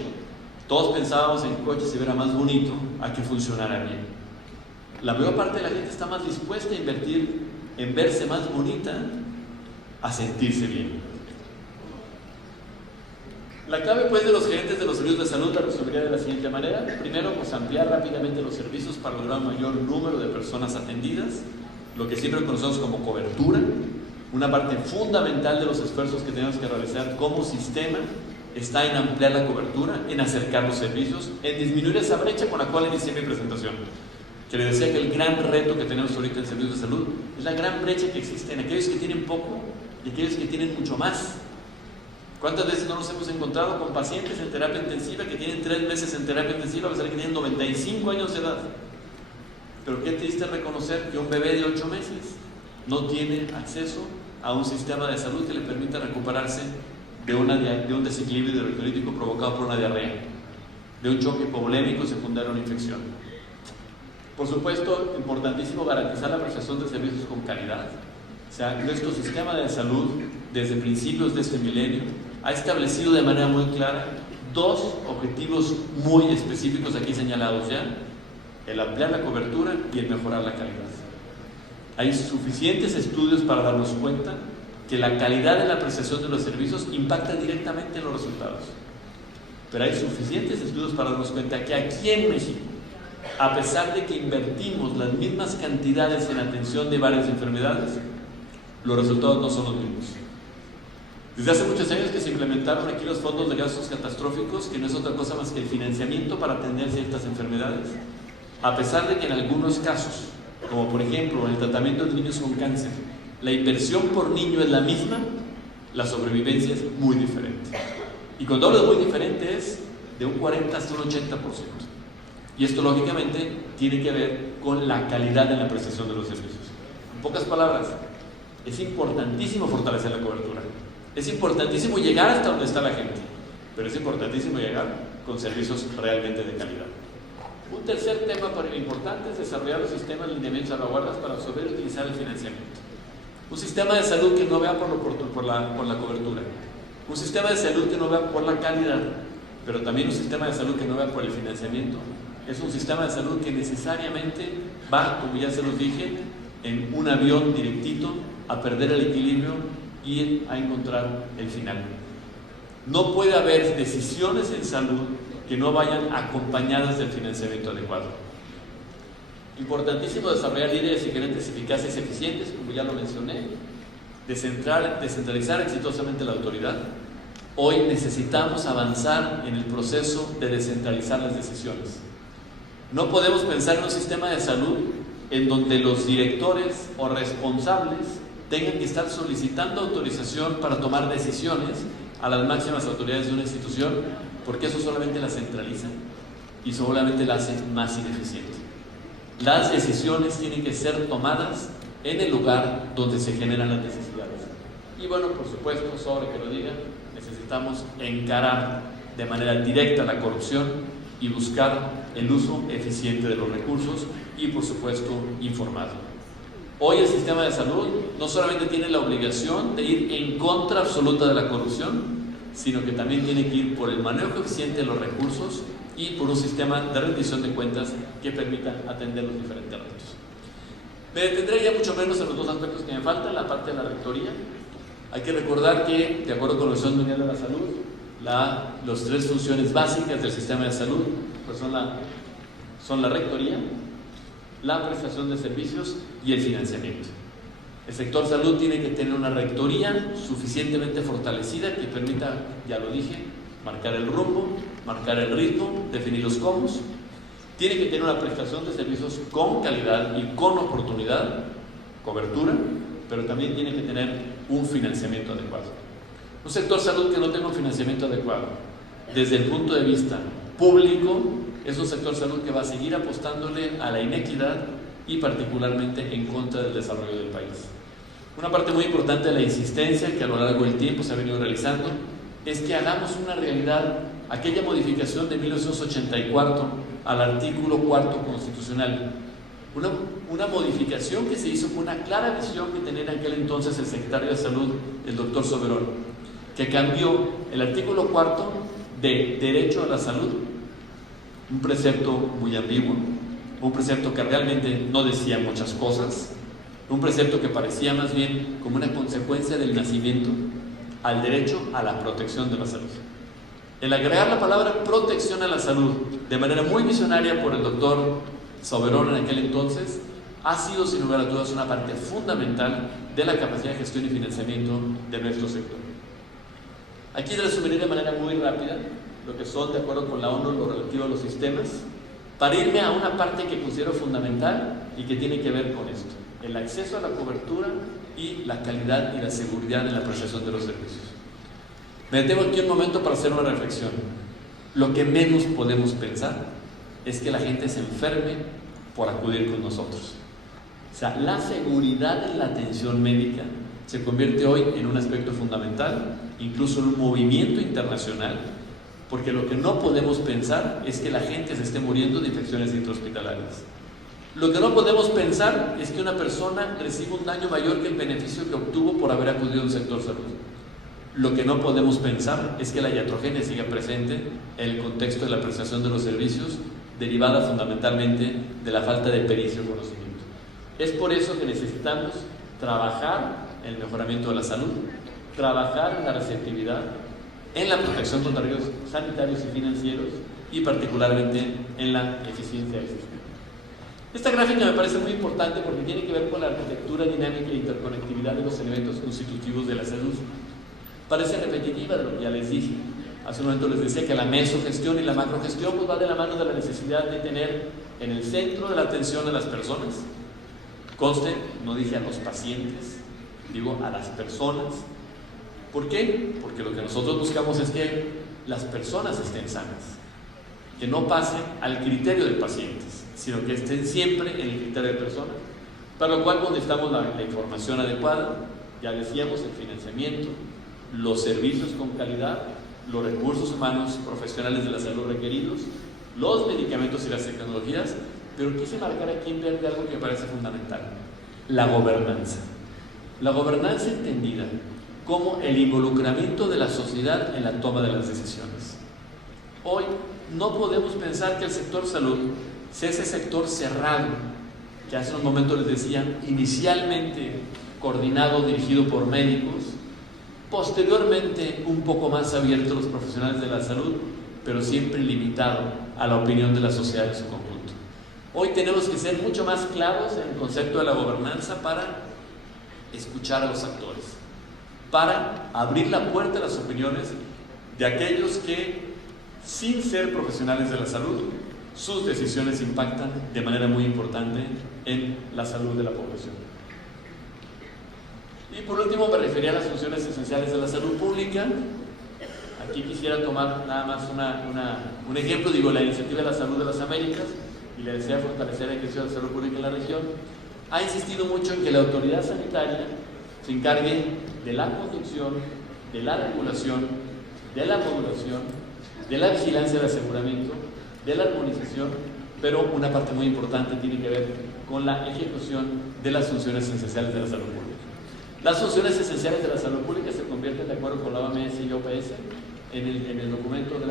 Todos pensábamos en que el coche se viera más bonito a que funcionara bien. La mayor parte de la gente está más dispuesta a invertir en verse más bonita a sentirse bien. La clave pues de los gerentes de los servicios de salud la resumiría de la siguiente manera. Primero, pues ampliar rápidamente los servicios para lograr un mayor número de personas atendidas, lo que siempre conocemos como cobertura, una parte fundamental de los esfuerzos que tenemos que realizar como sistema está en ampliar la cobertura, en acercar los servicios, en disminuir esa brecha con la cual inicié mi presentación. Que le decía que el gran reto que tenemos ahorita en servicios de salud es la gran brecha que existe en aquellos que tienen poco y aquellos que tienen mucho más. ¿Cuántas veces no nos hemos encontrado con pacientes en terapia intensiva que tienen 3 meses en terapia intensiva a pesar de que tienen 95 años de edad? Pero qué triste reconocer que un bebé de 8 meses no tiene acceso a un sistema de salud que le permita recuperarse de un desequilibrio electrolítico provocado por una diarrea, de un choque hipovolémico secundario a una infección. Por supuesto, importantísimo garantizar la prestación de servicios con calidad. O sea, nuestro sistema de salud, desde principios de este milenio, ha establecido de manera muy clara 2 objetivos muy específicos aquí señalados ya: el ampliar la cobertura y el mejorar la calidad. Hay suficientes estudios para darnos cuenta que la calidad de la prestación de los servicios impacta directamente en los resultados. Pero hay suficientes estudios para darnos cuenta que aquí en México, a pesar de que invertimos las mismas cantidades en atención de varias enfermedades, los resultados no son los mismos. Desde hace muchos años que se implementaron aquí los fondos de gastos catastróficos, que no es otra cosa más que el financiamiento para atender ciertas enfermedades, a pesar de que en algunos casos, como por ejemplo en el tratamiento de niños con cáncer, la inversión por niño es la misma, la sobrevivencia es muy diferente. Y cuando hablo de muy diferente es de un 40 hasta un 80%. Y esto lógicamente tiene que ver con la calidad en la prestación de los servicios. En pocas palabras, es importantísimo fortalecer la cobertura. Es importantísimo llegar hasta donde está la gente, pero es importantísimo llegar con servicios realmente de calidad. Un tercer tema importante es desarrollar los sistemas de lineamientos y salvaguardas para saber utilizar el financiamiento. Un sistema de salud que no vea por la cobertura. Un sistema de salud que no vea por la calidad, pero también un sistema de salud que no vea por el financiamiento, es un sistema de salud que necesariamente va, como ya se los dije, en un avión directito a perder el equilibrio y a encontrar el final. No puede haber decisiones en salud que no vayan acompañadas del financiamiento adecuado. Importantísimo desarrollar líderes y gerentes eficaces y eficientes, como ya lo mencioné, descentralizar exitosamente la autoridad. Hoy necesitamos avanzar en el proceso de descentralizar las decisiones. No podemos pensar en un sistema de salud en donde los directores o responsables tengan que estar solicitando autorización para tomar decisiones a las máximas autoridades de una institución, porque eso solamente la centraliza y solamente la hace más ineficiente. Las decisiones tienen que ser tomadas en el lugar donde se generan las necesidades. Y bueno, por supuesto, sobre que lo diga, necesitamos encarar de manera directa la corrupción y buscar el uso eficiente de los recursos y, por supuesto, informado. Hoy el sistema de salud no solamente tiene la obligación de ir en contra absoluta de la corrupción, sino que también tiene que ir por el manejo eficiente de los recursos y por un sistema de rendición de cuentas que permita atender los diferentes retos. Me detendré ya mucho menos en los dos aspectos que me faltan, la parte de la rectoría. Hay que recordar que, de acuerdo con la Organización Mundial de la Salud, las tres funciones básicas del sistema de salud pues son la rectoría, la prestación de servicios y el financiamiento. El sector salud tiene que tener una rectoría suficientemente fortalecida que permita, ya lo dije, marcar el rumbo, marcar el ritmo, definir los cómo. Tiene que tener una prestación de servicios con calidad y con oportunidad, cobertura, pero también tiene que tener un financiamiento adecuado. Un sector salud que no tenga un financiamiento adecuado, desde el punto de vista público, es un sector salud que va a seguir apostándole a la inequidad y particularmente en contra del desarrollo del país. Una parte muy importante de la insistencia que a lo largo del tiempo se ha venido realizando es que hagamos una realidad aquella modificación de 1984 al artículo 4 constitucional. Una modificación que se hizo con una clara visión que tenía en aquel entonces el secretario de Salud, el doctor Soberón, que cambió el artículo 4 de derecho a la salud, un precepto muy ambiguo, un precepto que realmente no decía muchas cosas, un precepto que parecía más bien como una consecuencia del nacimiento, al derecho a la protección de la salud. El agregar la palabra protección a la salud de manera muy visionaria por el doctor Soberón en aquel entonces ha sido sin lugar a dudas una parte fundamental de la capacidad de gestión y financiamiento de nuestro sector. Aquí resumiré de manera muy rápida lo que son, de acuerdo con la ONU, lo relativo a los sistemas, para irme a una parte que considero fundamental y que tiene que ver con esto: el acceso a la cobertura y la calidad y la seguridad en la prestación de los servicios. Me detengo aquí un momento para hacer una reflexión. Lo que menos podemos pensar es que la gente se enferme por acudir con nosotros. O sea, la seguridad en la atención médica se convierte hoy en un aspecto fundamental, incluso en un movimiento internacional, porque lo que no podemos pensar es que la gente se esté muriendo de infecciones intrahospitalarias. Lo que no podemos pensar es que una persona reciba un daño mayor que el beneficio que obtuvo por haber acudido a un sector salud. Lo que no podemos pensar es que la iatrogenia siga presente en el contexto de la prestación de los servicios, derivada fundamentalmente de la falta de pericia o conocimiento. Es por eso que necesitamos trabajar en el mejoramiento de la salud, trabajar en la receptividad, en la protección contra riesgos sanitarios y financieros y particularmente en la eficiencia del sistema. Esta gráfica me parece muy importante porque tiene que ver con la arquitectura dinámica e interconectividad de los elementos constitutivos de la salud. Parece repetitiva de lo que ya les dije. Hace un momento les decía que la mesogestión y la macrogestión pues va de la mano de la necesidad de tener en el centro de la atención a las personas. Conste, no dije a los pacientes, digo a las personas. ¿Por qué? Porque lo que nosotros buscamos es que las personas estén sanas, que no pasen al criterio de pacientes, sino que estén siempre en el criterio de personas, para lo cual necesitamos la información adecuada, ya decíamos, el financiamiento, los servicios con calidad, los recursos humanos profesionales de la salud requeridos, los medicamentos y las tecnologías, pero quise marcar aquí en verde algo que me parece fundamental: la gobernanza. La gobernanza entendida como el involucramiento de la sociedad en la toma de las decisiones. Hoy no podemos pensar que el sector salud sea ese sector cerrado, que hace un momento les decía, inicialmente coordinado, dirigido por médicos, posteriormente un poco más abierto a los profesionales de la salud, pero siempre limitado a la opinión de la sociedad en su conjunto. Hoy tenemos que ser mucho más claros en el concepto de la gobernanza para escuchar a los actores, para abrir la puerta a las opiniones de aquellos que, sin ser profesionales de la salud, sus decisiones impactan de manera muy importante en la salud de la población. Y por último me refería a las funciones esenciales de la salud pública. Aquí quisiera tomar nada más un ejemplo, la Iniciativa de la Salud de las Américas, y le desea fortalecer el ejercicio de la salud pública en la región, ha insistido mucho en que la autoridad sanitaria se encargue de la conducción, de la regulación, de la modulación, de la vigilancia del aseguramiento, de la armonización, pero una parte muy importante tiene que ver con la ejecución de las funciones esenciales de la salud pública. Las funciones esenciales de la salud pública se convierten, de acuerdo con la OMS y OPS, en el documento del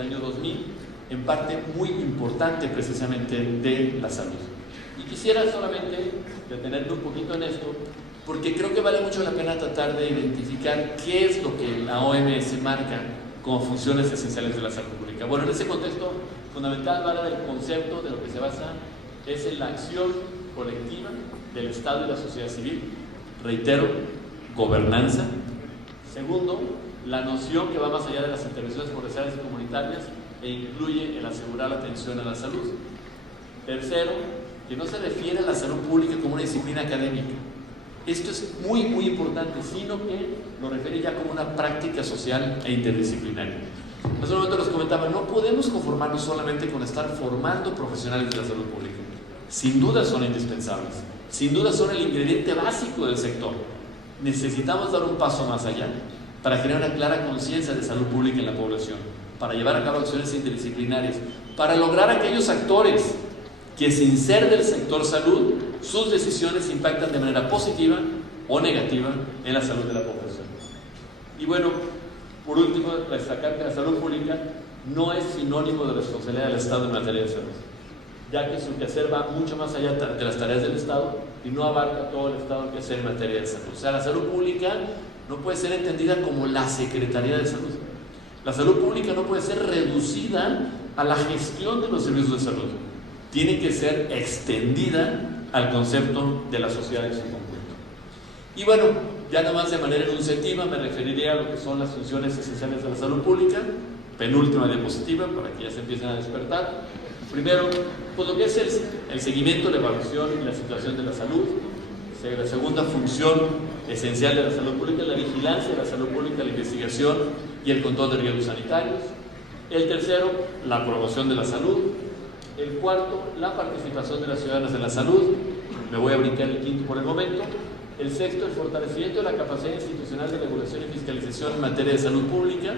año 2000, en parte muy importante precisamente de la salud. Y quisiera solamente detenerme un poquito en esto, porque creo que vale mucho la pena tratar de identificar qué es lo que la OMS marca como funciones esenciales de la salud pública. Bueno, en ese contexto fundamental va del concepto de lo que se basa es en la acción colectiva del Estado y la sociedad civil. Reitero, gobernanza. Segundo, la noción que va más allá de las intervenciones forestales y comunitarias e incluye el asegurar la atención a la salud. Tercero, que no se refiere a la salud pública como una disciplina académica. Esto es muy, muy importante, sino que lo refiere ya como una práctica social e interdisciplinaria. Hace un momento les comentaba, no podemos conformarnos solamente con estar formando profesionales de la salud pública. Sin duda son indispensables, sin duda son el ingrediente básico del sector. Necesitamos dar un paso más allá para generar una clara conciencia de salud pública en la población, para llevar a cabo acciones interdisciplinarias, para lograr aquellos actores que, sin ser del sector salud, sus decisiones impactan de manera positiva o negativa en la salud de la población. Y bueno, por último, destacar que la salud pública no es sinónimo de responsabilidad del Estado en materia de salud, ya que su quehacer va mucho más allá de las tareas del Estado y no abarca todo el Estado que hacer en materia de salud. O sea, la salud pública no puede ser entendida como la Secretaría de Salud. La salud pública no puede ser reducida a la gestión de los servicios de salud. Tiene que ser extendida al concepto de la sociedad en su conjunto. Y bueno, ya nada más de manera enunciativa me referiré a lo que son las funciones esenciales de la salud pública. Penúltima diapositiva para que ya se empiecen a despertar. Primero, pues lo que es el seguimiento, la evaluación y la situación de la salud. La segunda función esencial de la salud pública es la vigilancia de la salud pública, la investigación y el control de riesgos sanitarios. El tercero, la promoción de la salud. El cuarto, la participación de las ciudadanas en la salud. Me voy a brincar el quinto por el momento. El sexto, el fortalecimiento de la capacidad institucional de regulación y fiscalización en materia de salud pública.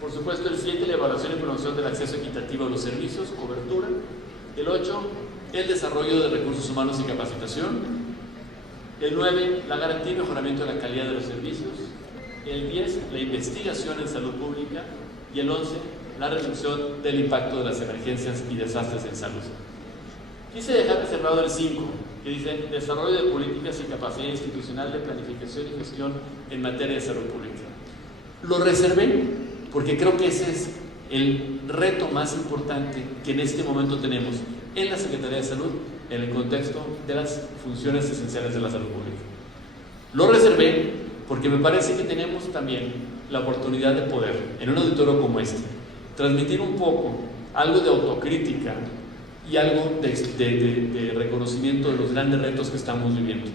Por supuesto, el 7, la evaluación y promoción del acceso equitativo a los servicios, cobertura. El 8, el desarrollo de recursos humanos y capacitación. El 9, la garantía y mejoramiento de la calidad de los servicios. El 10, la investigación en salud pública. Y el 11, la reducción del impacto de las emergencias y desastres en salud. Quise dejar reservado el 5, que dice desarrollo de políticas y capacidad institucional de planificación y gestión en materia de salud pública. Lo reservé porque creo que ese es el reto más importante que en este momento tenemos en la Secretaría de Salud en el contexto de las funciones esenciales de la salud pública. Lo reservé porque me parece que tenemos también la oportunidad de poder, en un auditorio como este, transmitir un poco algo de autocrítica y algo de reconocimiento de los grandes retos que estamos viviendo.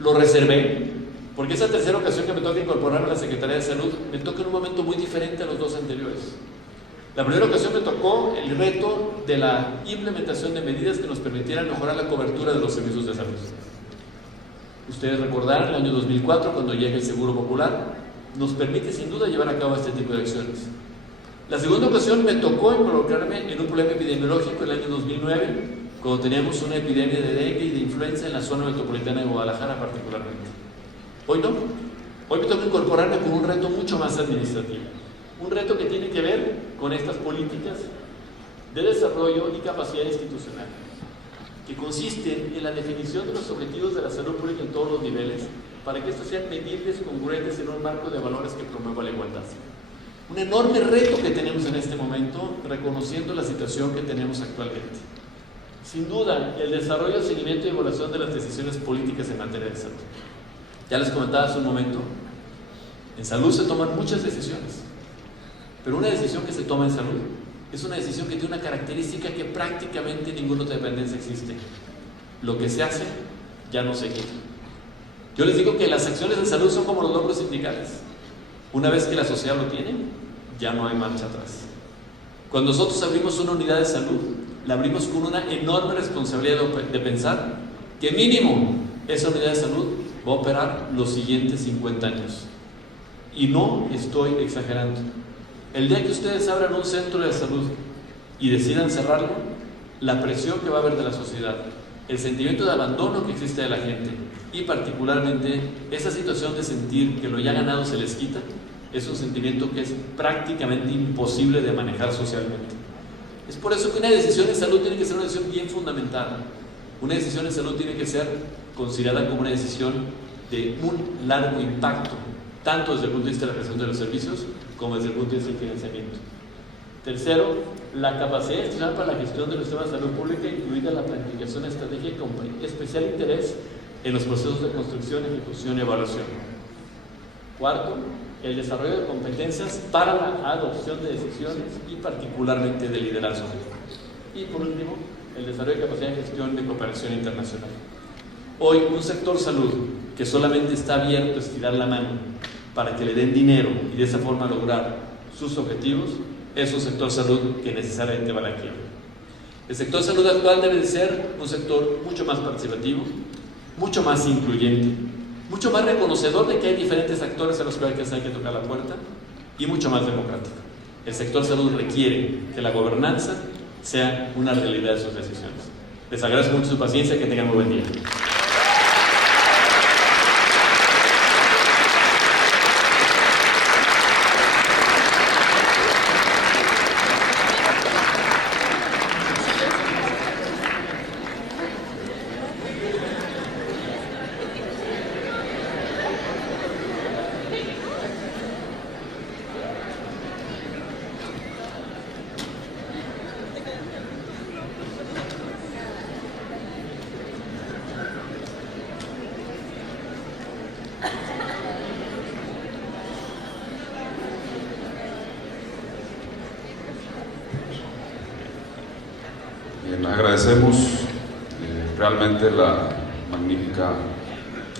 Lo reservé porque esa tercera ocasión que me toca incorporarme a la Secretaría de Salud me toca en un momento muy diferente a los dos anteriores. La primera ocasión me tocó el reto de la implementación de medidas que nos permitieran mejorar la cobertura de los servicios de salud. Ustedes recordarán el año 2004, cuando llega el Seguro Popular, nos permite sin duda llevar a cabo este tipo de acciones. La segunda ocasión me tocó involucrarme en un problema epidemiológico el año 2009, cuando teníamos una epidemia de dengue y de influenza en la zona metropolitana de Guadalajara particularmente. Hoy no. Hoy me toca incorporarme con un reto mucho más administrativo. Un reto que tiene que ver con estas políticas de desarrollo y capacidad institucional, que consiste en la definición de los objetivos de la salud pública en todos los niveles, para que estos sean medibles, congruentes en un marco de valores que promueva la igualdad. Un enorme reto que tenemos en este momento, reconociendo la situación que tenemos actualmente. Sin duda, el desarrollo, seguimiento y evaluación de las decisiones políticas en materia de salud. Ya les comentaba hace un momento, en salud se toman muchas decisiones, pero una decisión que se toma en salud es una decisión que tiene una característica que prácticamente en ninguna otra dependencia existe. Lo que se hace ya no se quita. Yo les digo que las acciones en salud son como los logros sindicales. Una vez que la sociedad lo tiene, ya no hay marcha atrás. Cuando nosotros abrimos una unidad de salud, la abrimos con una enorme responsabilidad de pensar que mínimo esa unidad de salud va a operar los siguientes 50 años. Y no estoy exagerando. El día que ustedes abran un centro de salud y decidan cerrarlo, la presión que va a haber de la sociedad, el sentimiento de abandono que existe de la gente y particularmente esa situación de sentir que lo ya ganado se les quita, es un sentimiento que es prácticamente imposible de manejar socialmente. Es por eso que una decisión en salud tiene que ser una decisión bien fundamentada. Una decisión en salud tiene que ser considerada como una decisión de un largo impacto, tanto desde el punto de vista de la prestación de los servicios como desde el punto de vista del financiamiento. Tercero, la capacidad institucional para la gestión de los sistemas de salud pública, incluida la planificación estratégica con especial interés en los procesos de construcción, ejecución y evaluación. Cuarto, el desarrollo de competencias para la adopción de decisiones y particularmente de liderazgo. Y por último, el desarrollo de capacidad de gestión de cooperación internacional. Hoy, un sector salud que solamente está abierto a estirar la mano para que le den dinero y de esa forma lograr sus objetivos, es un sector salud que necesariamente va a la quiebra. El sector salud actual debe de ser un sector mucho más participativo, mucho más incluyente, mucho más reconocedor de que hay diferentes actores a los que hay que tocar la puerta y mucho más democrático. El sector salud requiere que la gobernanza sea una realidad de sus decisiones. Les agradezco mucho su paciencia y que tengan muy buen día. Bien, agradecemos realmente la magnífica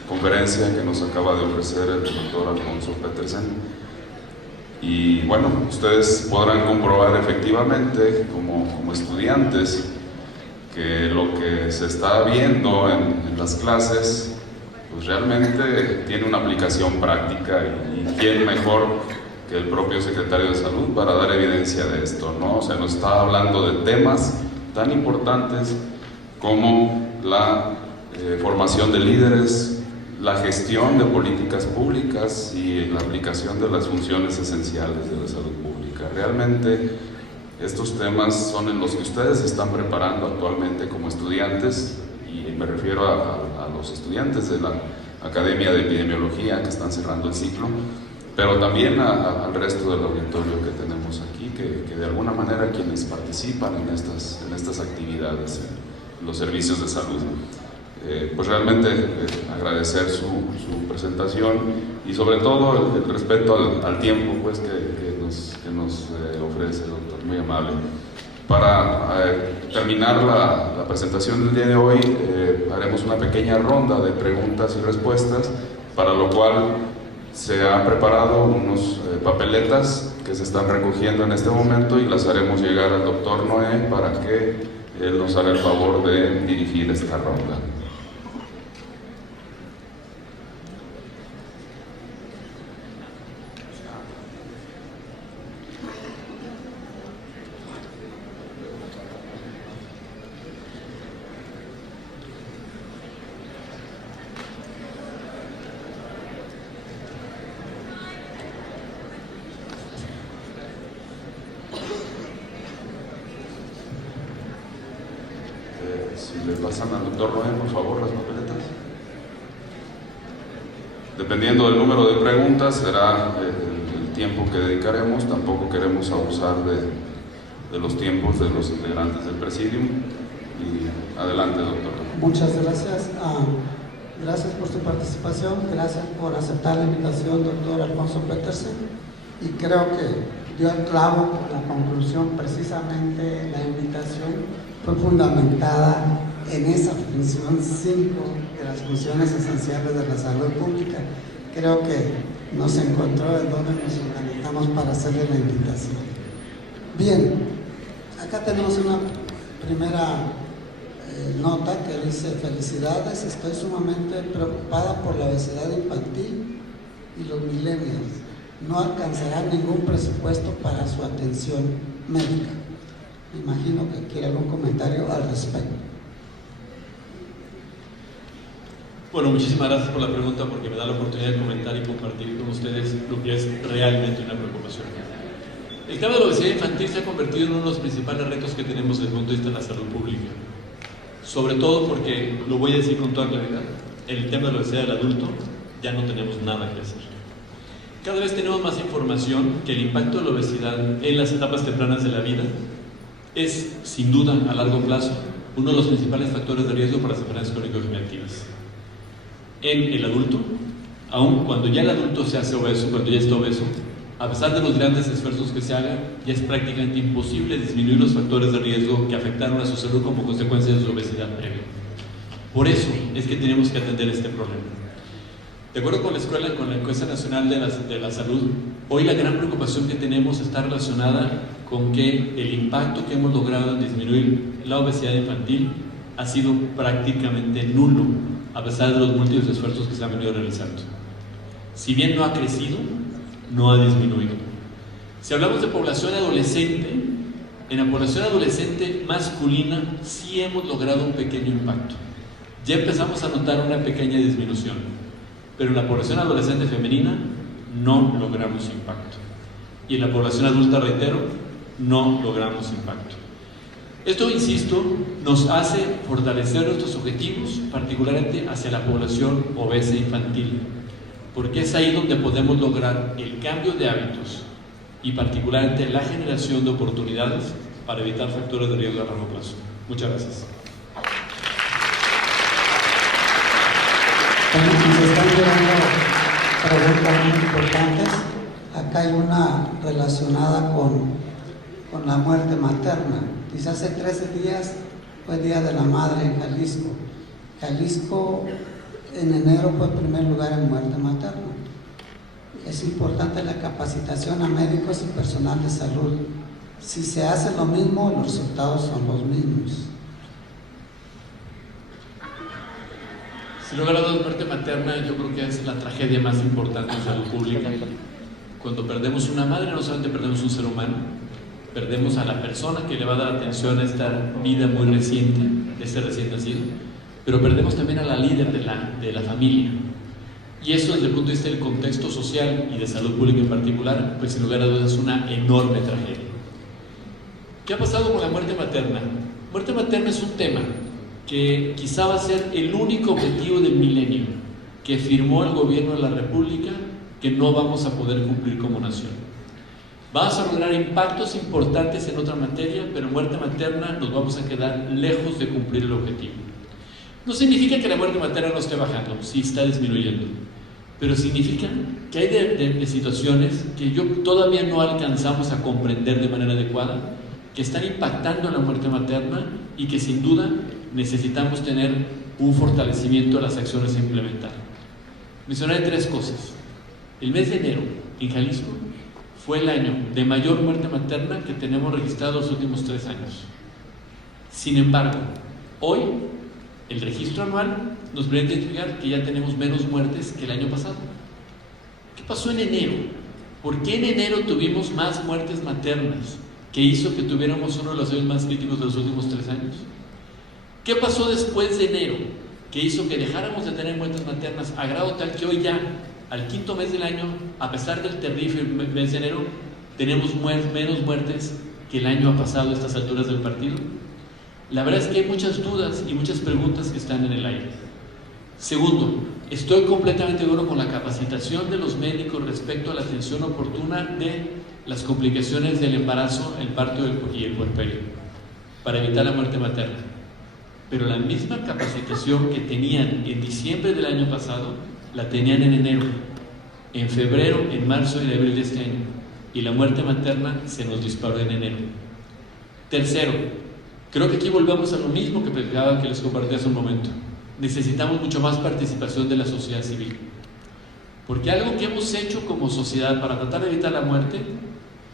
conferencia que nos acaba de ofrecer el doctor Alfonso Petersen. Y bueno, ustedes podrán comprobar efectivamente como estudiantes que lo que se está viendo en las clases pues realmente tiene una aplicación práctica y quién mejor que el propio secretario de Salud para dar evidencia de esto, ¿no? O sea, nos está hablando de temas tan importantes como la formación de líderes, la gestión de políticas públicas y la aplicación de las funciones esenciales de la salud pública. Realmente estos temas son en los que ustedes se están preparando actualmente como estudiantes, y me refiero a los estudiantes de la Academia de Epidemiología que están cerrando el ciclo, pero también al resto del auditorio que tenemos aquí, que de alguna manera quienes participan en estas actividades, en los servicios de salud. Pues realmente agradecer su presentación y sobre todo el respeto al tiempo pues, que nos ofrece el doctor, muy amable. Para terminar la presentación del día de hoy, haremos una pequeña ronda de preguntas y respuestas, para lo cual se han preparado unos papeletas que se están recogiendo en este momento y las haremos llegar al doctor Noé para que él nos haga el favor de dirigir esta ronda. Si le pasan al doctor Noé, por favor, las papeletas. Dependiendo del número de preguntas, será el tiempo que dedicaremos. Tampoco queremos abusar de los tiempos de los integrantes del Presidium. Y adelante, doctor. Muchas gracias. Gracias por su participación, gracias por aceptar la invitación, doctor Alfonso Petersen. Y creo que dio el clavo con la conclusión. Precisamente la invitación fue fundamentada en esa función 5 de las funciones esenciales de la salud pública. Creo que nos encontró en donde nos organizamos para hacerle la invitación. Bien, acá tenemos una primera nota que dice: felicidades, estoy sumamente preocupada por la obesidad infantil y los millennials. No alcanzarán ningún presupuesto para su atención médica. Me imagino que quiere algún comentario al respecto. Bueno, muchísimas gracias por la pregunta, porque me da la oportunidad de comentar y compartir con ustedes lo que es realmente una preocupación. El tema de la obesidad infantil se ha convertido en uno de los principales retos que tenemos desde el punto de vista de la salud pública. Sobre todo porque, lo voy a decir con toda claridad, en el tema de la obesidad del adulto ya no tenemos nada que hacer. Cada vez tenemos más información que el impacto de la obesidad en las etapas tempranas de la vida es, sin duda, a largo plazo, uno de los principales factores de riesgo para las enfermedades crónico-degenerativas. En el adulto, aun cuando ya el adulto se hace obeso, cuando ya está obeso, a pesar de los grandes esfuerzos que se hagan, ya es prácticamente imposible disminuir los factores de riesgo que afectaron a su salud como consecuencia de su obesidad previa. Por eso es que tenemos que atender este problema. De acuerdo con la Encuesta Nacional de la Salud, hoy la gran preocupación que tenemos está relacionada con que el impacto que hemos logrado en disminuir la obesidad infantil ha sido prácticamente nulo, a pesar de los múltiples esfuerzos que se han venido realizando. Si bien no ha crecido, no ha disminuido. Si hablamos de población adolescente, en la población adolescente masculina sí hemos logrado un pequeño impacto. Ya empezamos a notar una pequeña disminución, pero en la población adolescente femenina no logramos impacto. Y en la población adulta, reitero, no logramos impacto. Esto, insisto, nos hace fortalecer nuestros objetivos, particularmente hacia la población obesa infantil, porque es ahí donde podemos lograr el cambio de hábitos y particularmente la generación de oportunidades para evitar factores de riesgo a largo plazo. Muchas gracias. Nos están llegando preguntas muy importantes. Acá hay una relacionada con la muerte materna. Dice: hace 13 días fue Día de la Madre en Jalisco. Jalisco en enero fue primer lugar en muerte materna. Es importante la capacitación a médicos y personal de salud. Si se hace lo mismo, los resultados son los mismos. Sin lugar a dudas, muerte materna yo creo que es la tragedia más importante en salud pública. Cuando perdemos una madre, no solamente perdemos un ser humano, perdemos a la persona que le va a dar atención a esta vida muy reciente, de ese recién nacido, pero perdemos también a la líder de la familia. Y eso, desde el punto de vista del contexto social y de salud pública en particular, pues sin lugar a dudas es una enorme tragedia. ¿Qué ha pasado con la muerte materna? Muerte materna es un tema que quizá va a ser el único objetivo del milenio que firmó el gobierno de la República que no vamos a poder cumplir como nación. Vamos a lograr impactos importantes en otra materia, pero en muerte materna nos vamos a quedar lejos de cumplir el objetivo. No significa que la muerte materna no esté bajando, sí está disminuyendo, pero significa que hay de situaciones que todavía no alcanzamos a comprender de manera adecuada, que están impactando en la muerte materna y que sin duda necesitamos tener un fortalecimiento de las acciones a implementar. Mencionaré 3 cosas. El mes de enero en Jalisco fue el año de mayor muerte materna que tenemos registrado los últimos 3 años. Sin embargo, hoy el registro anual nos permite identificar que ya tenemos menos muertes que el año pasado. ¿Qué pasó en enero? ¿Por qué en enero tuvimos más muertes maternas que hizo que tuviéramos uno de los años más críticos de los últimos 3 años? ¿Qué pasó después de enero que hizo que dejáramos de tener muertes maternas a grado tal que hoy ya, al 5º mes del año, a pesar del terrible mes de enero, tenemos menos muertes que el año pasado a estas alturas del partido? La verdad es que hay muchas dudas y muchas preguntas que están en el aire. Segundo, estoy completamente de acuerdo con la capacitación de los médicos respecto a la atención oportuna de las complicaciones del embarazo, el parto y el puerperio, para evitar la muerte materna. Pero la misma capacitación que tenían en diciembre del año pasado, la tenían en enero, en febrero, en marzo y en abril de este año. Y la muerte materna se nos disparó en enero. Tercero, creo que aquí volvemos a lo mismo que platicaba, que les compartí hace un momento. Necesitamos mucho más participación de la sociedad civil. Porque algo que hemos hecho como sociedad para tratar de evitar la muerte,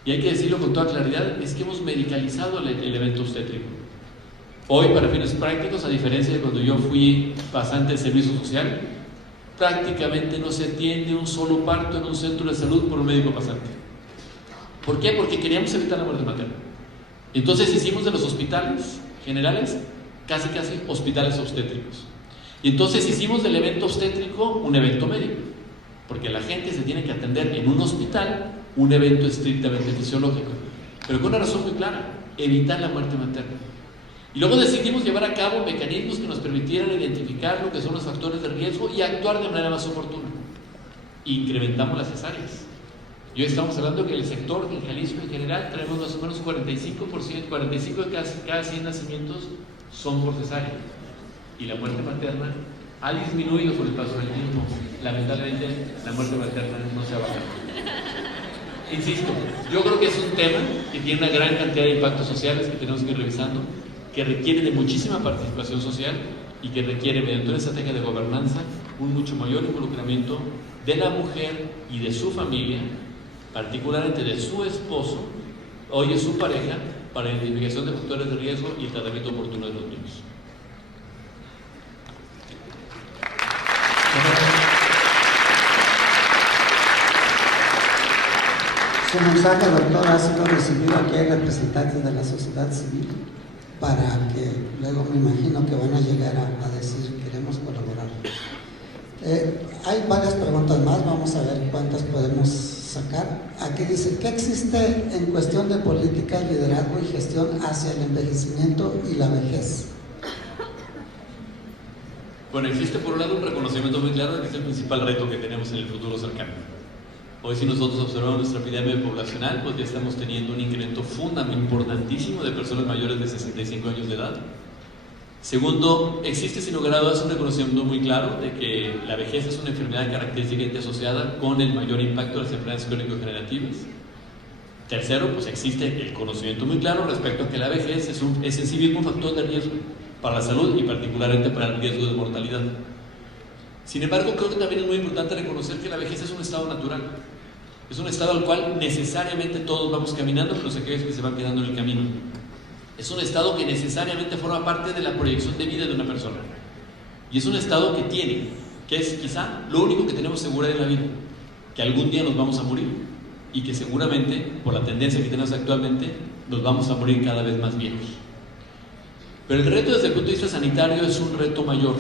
y hay que decirlo con toda claridad, es que hemos medicalizado el evento obstétrico. Hoy, para fines prácticos, a diferencia de cuando yo fui pasante de servicio social, prácticamente no se atiende un solo parto en un centro de salud por un médico pasante. ¿Por qué? Porque queríamos evitar la muerte materna. Entonces hicimos de los hospitales generales casi hospitales obstétricos. Y entonces hicimos del evento obstétrico un evento médico, porque la gente se tiene que atender en un hospital, un evento estrictamente fisiológico, pero con una razón muy clara: evitar la muerte materna. Y luego decidimos llevar a cabo mecanismos que nos permitieran identificar lo que son los factores de riesgo y actuar de manera más oportuna. Incrementamos las cesáreas. Y hoy estamos hablando que el sector en Jalisco en general traemos más o menos 45 de cada 100 nacimientos son por cesárea. Y la muerte materna ha disminuido con el paso del tiempo. Lamentablemente, la muerte materna no se ha bajado. Insisto, yo creo que es un tema que tiene una gran cantidad de impactos sociales que tenemos que ir revisando, que requiere de muchísima participación social y que requiere, mediante una estrategia de gobernanza, un mucho mayor involucramiento de la mujer y de su familia, particularmente de su esposo, hoy de su pareja, para la identificación de factores de riesgo y el tratamiento oportuno de los niños. Su mensaje, doctor, ha sido recibido. Aquí hay representantes de la sociedad civil para que luego me imagino que van a llegar a decir queremos colaborar. Hay varias preguntas más, vamos a ver cuántas podemos sacar. Aquí dice, ¿qué existe en cuestión de política, liderazgo y gestión hacia el envejecimiento y la vejez? Bueno, existe por un lado un reconocimiento muy claro de que es el principal reto que tenemos en el futuro cercano. Hoy, si nosotros observamos nuestra epidemia poblacional, pues ya estamos teniendo un incremento importantísimo de personas mayores de 65 años de edad. Segundo, existe sin lugar a dudas un reconocimiento muy claro de que la vejez es una enfermedad característicamente asociada con el mayor impacto de las enfermedades crónico-degenerativas. Tercero, pues existe el conocimiento muy claro respecto a que la vejez es en sí mismo un factor de riesgo para la salud y particularmente para el riesgo de mortalidad. Sin embargo, creo que también es muy importante reconocer que la vejez es un estado natural. Es un estado al cual necesariamente todos vamos caminando, pero aquellos que se van quedando en el camino. Es un estado que necesariamente forma parte de la proyección de vida de una persona. Y es un estado que es quizá lo único que tenemos seguro en la vida, que algún día nos vamos a morir y que seguramente, por la tendencia que tenemos actualmente, nos vamos a morir cada vez más viejos. Pero el reto desde el punto de vista sanitario es un reto mayor,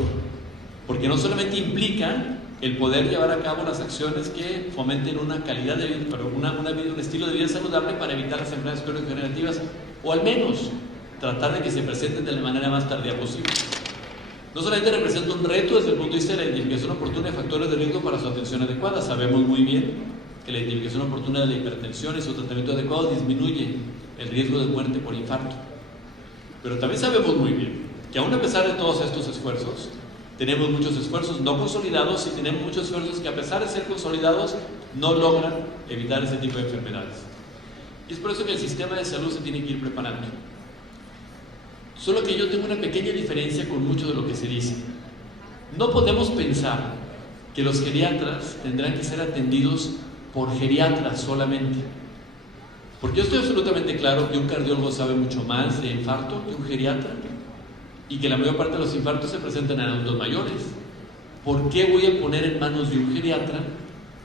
porque no solamente implica el poder llevar a cabo las acciones que fomenten una calidad de vida, un estilo de vida saludable para evitar las enfermedades crónico-degenerativas, o al menos tratar de que se presenten de la manera más tardía posible. No solamente representa un reto desde el punto de vista de la identificación oportuna de factores de riesgo para su atención adecuada. Sabemos muy bien que la identificación oportuna de la hipertensión y su tratamiento adecuado disminuye el riesgo de muerte por infarto. Pero también sabemos muy bien que aún a pesar de todos estos esfuerzos, tenemos muchos esfuerzos no consolidados y tenemos muchos esfuerzos que, a pesar de ser consolidados, no logran evitar ese tipo de enfermedades. Y es por eso que el sistema de salud se tiene que ir preparando. Solo que yo tengo una pequeña diferencia con mucho de lo que se dice. No podemos pensar que los geriatras tendrán que ser atendidos por geriatras solamente. Porque yo estoy absolutamente claro que un cardiólogo sabe mucho más de infarto que un geriatra, y que la mayor parte de los infartos se presentan en adultos mayores. ¿Por qué voy a poner en manos de un geriatra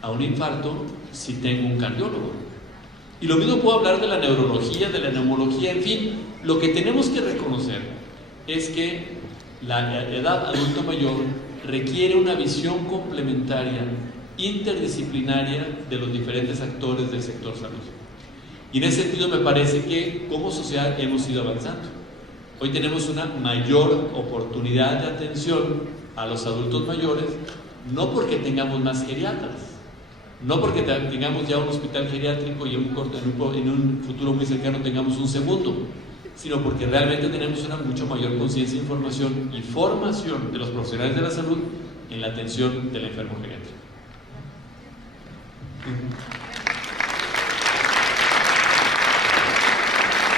a un infarto si tengo un cardiólogo? Y lo mismo puedo hablar de la neurología, de la neumología, en fin. Lo que tenemos que reconocer es que la edad adulto mayor requiere una visión complementaria, interdisciplinaria de los diferentes actores del sector salud. Y en ese sentido me parece que como sociedad hemos ido avanzando. Hoy tenemos una mayor oportunidad de atención a los adultos mayores, no porque tengamos más geriatras, no porque tengamos ya un hospital geriátrico y en un futuro muy cercano tengamos un segundo, sino porque realmente tenemos una mucho mayor conciencia, información y formación de los profesionales de la salud en la atención del enfermo geriátrico.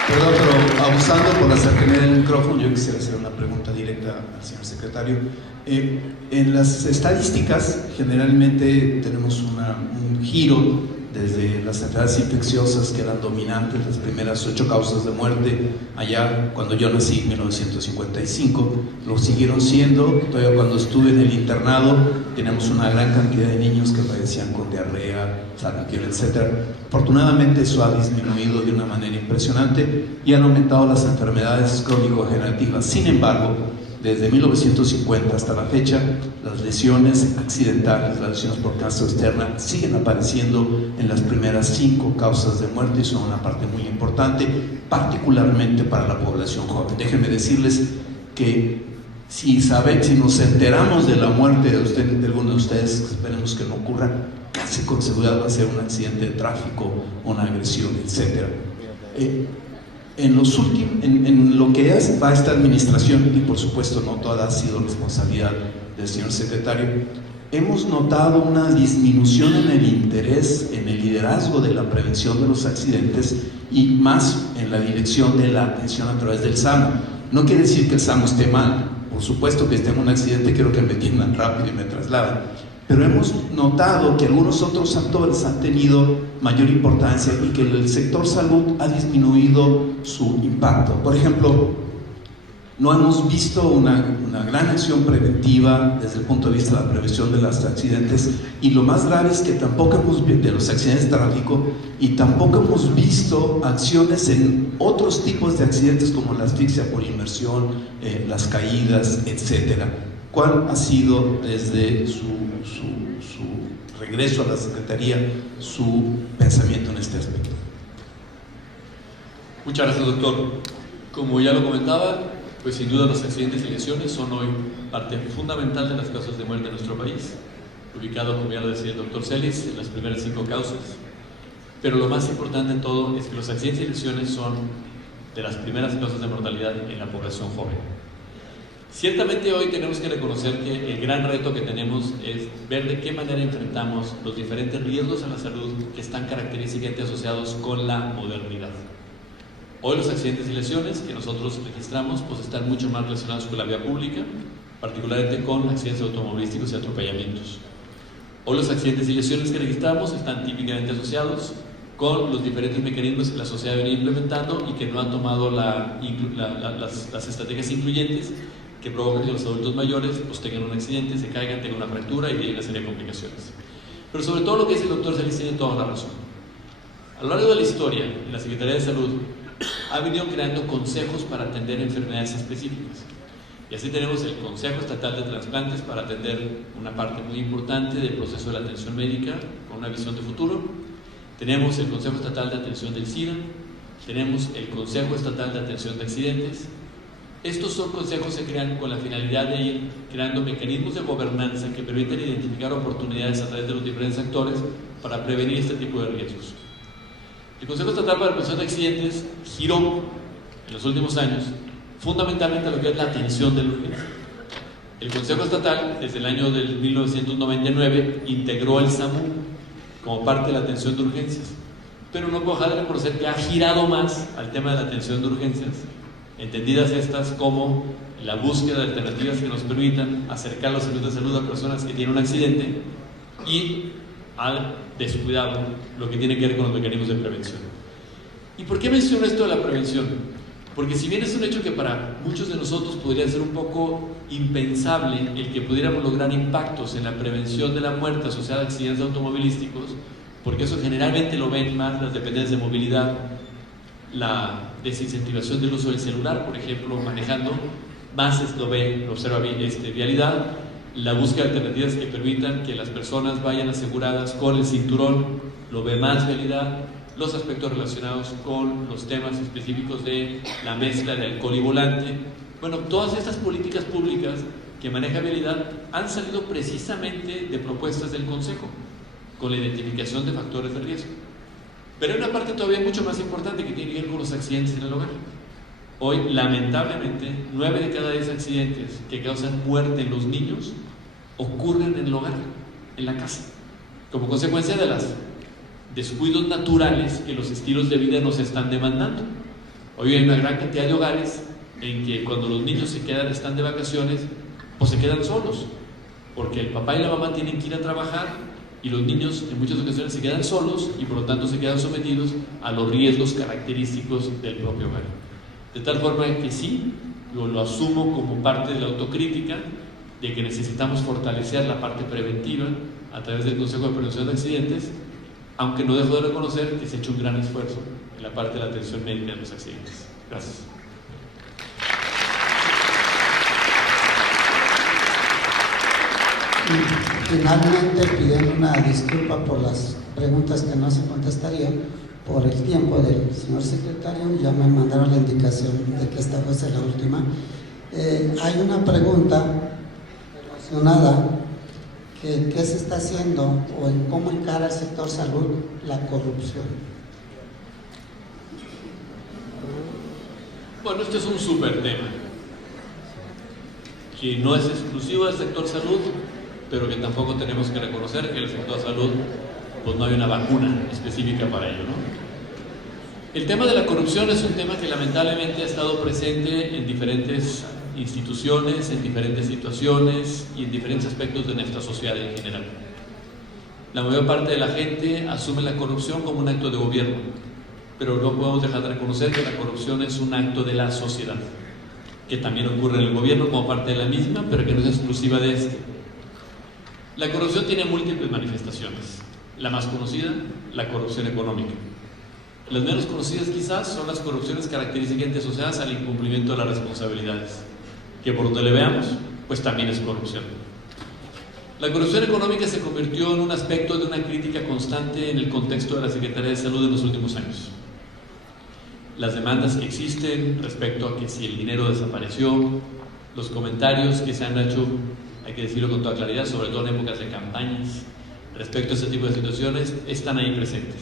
Perdón, pero abusando por la cercanía del micrófono, yo quisiera hacer una pregunta directa al señor secretario. En las estadísticas generalmente tenemos un giro desde las enfermedades infecciosas que eran dominantes, las primeras 8 causas de muerte, allá cuando yo nací en 1955, lo siguieron siendo. Todavía cuando estuve en el internado teníamos una gran cantidad de niños que padecían con diarrea, sarampión, etc. Afortunadamente eso ha disminuido de una manera impresionante y han aumentado las enfermedades crónico-degenerativas. Sin embargo, desde 1950 hasta la fecha, las lesiones accidentales, las lesiones por causa externa, siguen apareciendo en las primeras 5 causas de muerte y son una parte muy importante, particularmente para la población joven. Déjenme decirles que si nos enteramos de la muerte de alguno de ustedes, esperemos que no ocurra, casi con seguridad va a ser un accidente de tráfico, una agresión, etc. En lo que va esta administración, y por supuesto no toda ha sido responsabilidad del señor secretario, hemos notado una disminución en el interés, en el liderazgo de la prevención de los accidentes y más en la dirección de la atención a través del SAMU. No quiere decir que el SAMU esté mal, por supuesto que esté en un accidente, quiero que me atiendan rápido y me trasladen, pero hemos notado que algunos otros actores han tenido mayor importancia y que el sector salud ha disminuido su impacto. Por ejemplo, no hemos visto una gran acción preventiva desde el punto de vista de la prevención de los accidentes, y lo más grave es que tampoco hemos visto de los accidentes de tráfico, y tampoco hemos visto acciones en otros tipos de accidentes como la asfixia por inmersión, las caídas, etcétera. ¿Cuál ha sido desde su regreso a la Secretaría su pensamiento en este aspecto? Muchas gracias, doctor. Como ya lo comentaba, pues sin duda los accidentes y lesiones son hoy parte fundamental de las causas de muerte en nuestro país, ubicado, como ya lo decía el doctor Celis, en las primeras 5 causas. Pero lo más importante en todo es que los accidentes y lesiones son de las primeras causas de mortalidad en la población joven. Ciertamente hoy tenemos que reconocer que el gran reto que tenemos es ver de qué manera enfrentamos los diferentes riesgos a la salud que están característicamente asociados con la modernidad. Hoy los accidentes y lesiones que nosotros registramos pues están mucho más relacionados con la vía pública, particularmente con accidentes automovilísticos y atropellamientos. Hoy los accidentes y lesiones que registramos están típicamente asociados con los diferentes mecanismos que la sociedad viene implementando y que no han tomado las estrategias incluyentes que provocan que los adultos mayores pues tengan un accidente, se caigan, tengan una fractura y hay una serie de complicaciones. Pero sobre todo lo que dice el doctor Celis tiene toda la razón. A lo largo de la historia, en la Secretaría de Salud ha venido creando consejos para atender enfermedades específicas. Y así tenemos el Consejo Estatal de Trasplantes para atender una parte muy importante del proceso de la atención médica con una visión de futuro. Tenemos el Consejo Estatal de Atención del SIDA, tenemos el Consejo Estatal de Atención de Accidentes. Estos son consejos que se crean con la finalidad de ir creando mecanismos de gobernanza que permiten identificar oportunidades a través de los diferentes actores para prevenir este tipo de riesgos. El Consejo Estatal para la Prevención de Accidentes giró en los últimos años fundamentalmente a lo que es la atención de la urgencia. El Consejo Estatal, desde el año del 1999, integró el SAMU como parte de la atención de urgencias, pero no puedo dejar de reconocer que ha girado más al tema de la atención de urgencias, entendidas estas como la búsqueda de alternativas que nos permitan acercar los servicios de salud a personas que tienen un accidente y al descuidado lo que tiene que ver con los mecanismos de prevención. ¿Y por qué menciono esto de la prevención? Porque si bien es un hecho que para muchos de nosotros podría ser un poco impensable el que pudiéramos lograr impactos en la prevención de la muerte asociada a accidentes automovilísticos, porque eso generalmente lo ven más las dependencias de movilidad, la desincentivación del uso del celular, por ejemplo, manejando, más lo observa vialidad, la búsqueda de alternativas que permitan que las personas vayan aseguradas con el cinturón, lo ve más vialidad, los aspectos relacionados con los temas específicos de la mezcla de alcohol y volante. Bueno, todas estas políticas públicas que maneja Vialidad han salido precisamente de propuestas del Consejo, con la identificación de factores de riesgo. Pero hay una parte todavía mucho más importante que tiene que ver con los accidentes en el hogar. Hoy, lamentablemente, 9 de cada 10 accidentes que causan muerte en los niños ocurren en el hogar, en la casa, como consecuencia de los descuidos naturales que los estilos de vida nos están demandando. Hoy hay una gran cantidad de hogares en que cuando los niños están de vacaciones, pues se quedan solos, porque el papá y la mamá tienen que ir a trabajar y los niños en muchas ocasiones se quedan solos y por lo tanto se quedan sometidos a los riesgos característicos del propio hogar. De tal forma que sí, yo lo asumo como parte de la autocrítica de que necesitamos fortalecer la parte preventiva a través del Consejo de Prevención de Accidentes, aunque no dejo de reconocer que se ha hecho un gran esfuerzo en la parte de la atención médica de los accidentes. Gracias. Finalmente, pidiendo una disculpa por las preguntas que no se contestarían por el tiempo del señor secretario, ya me mandaron la indicación de que esta fuese la última. Hay una pregunta relacionada que qué se está haciendo o en cómo encara el sector salud la corrupción. Bueno, este es un súper tema que no es exclusivo del sector salud, pero que tampoco tenemos que reconocer que el sector salud pues no hay una vacuna específica para ello, ¿no? El tema de la corrupción es un tema que lamentablemente ha estado presente en diferentes instituciones, en diferentes situaciones y en diferentes aspectos de nuestra sociedad en general. La mayor parte de la gente asume la corrupción como un acto de gobierno, pero no podemos dejar de reconocer que la corrupción es un acto de la sociedad, que también ocurre en el gobierno como parte de la misma, pero que no es exclusiva de este. La corrupción tiene múltiples manifestaciones. La más conocida, la corrupción económica. Las menos conocidas quizás son las corrupciones característicamente asociadas al incumplimiento de las responsabilidades, que por donde le veamos, pues también es corrupción. La corrupción económica se convirtió en un aspecto de una crítica constante en el contexto de la Secretaría de Salud en los últimos años. Las demandas que existen respecto a que si el dinero desapareció, los comentarios que se han hecho, hay que decirlo con toda claridad, sobre todo en épocas de campañas, respecto a ese tipo de situaciones, están ahí presentes.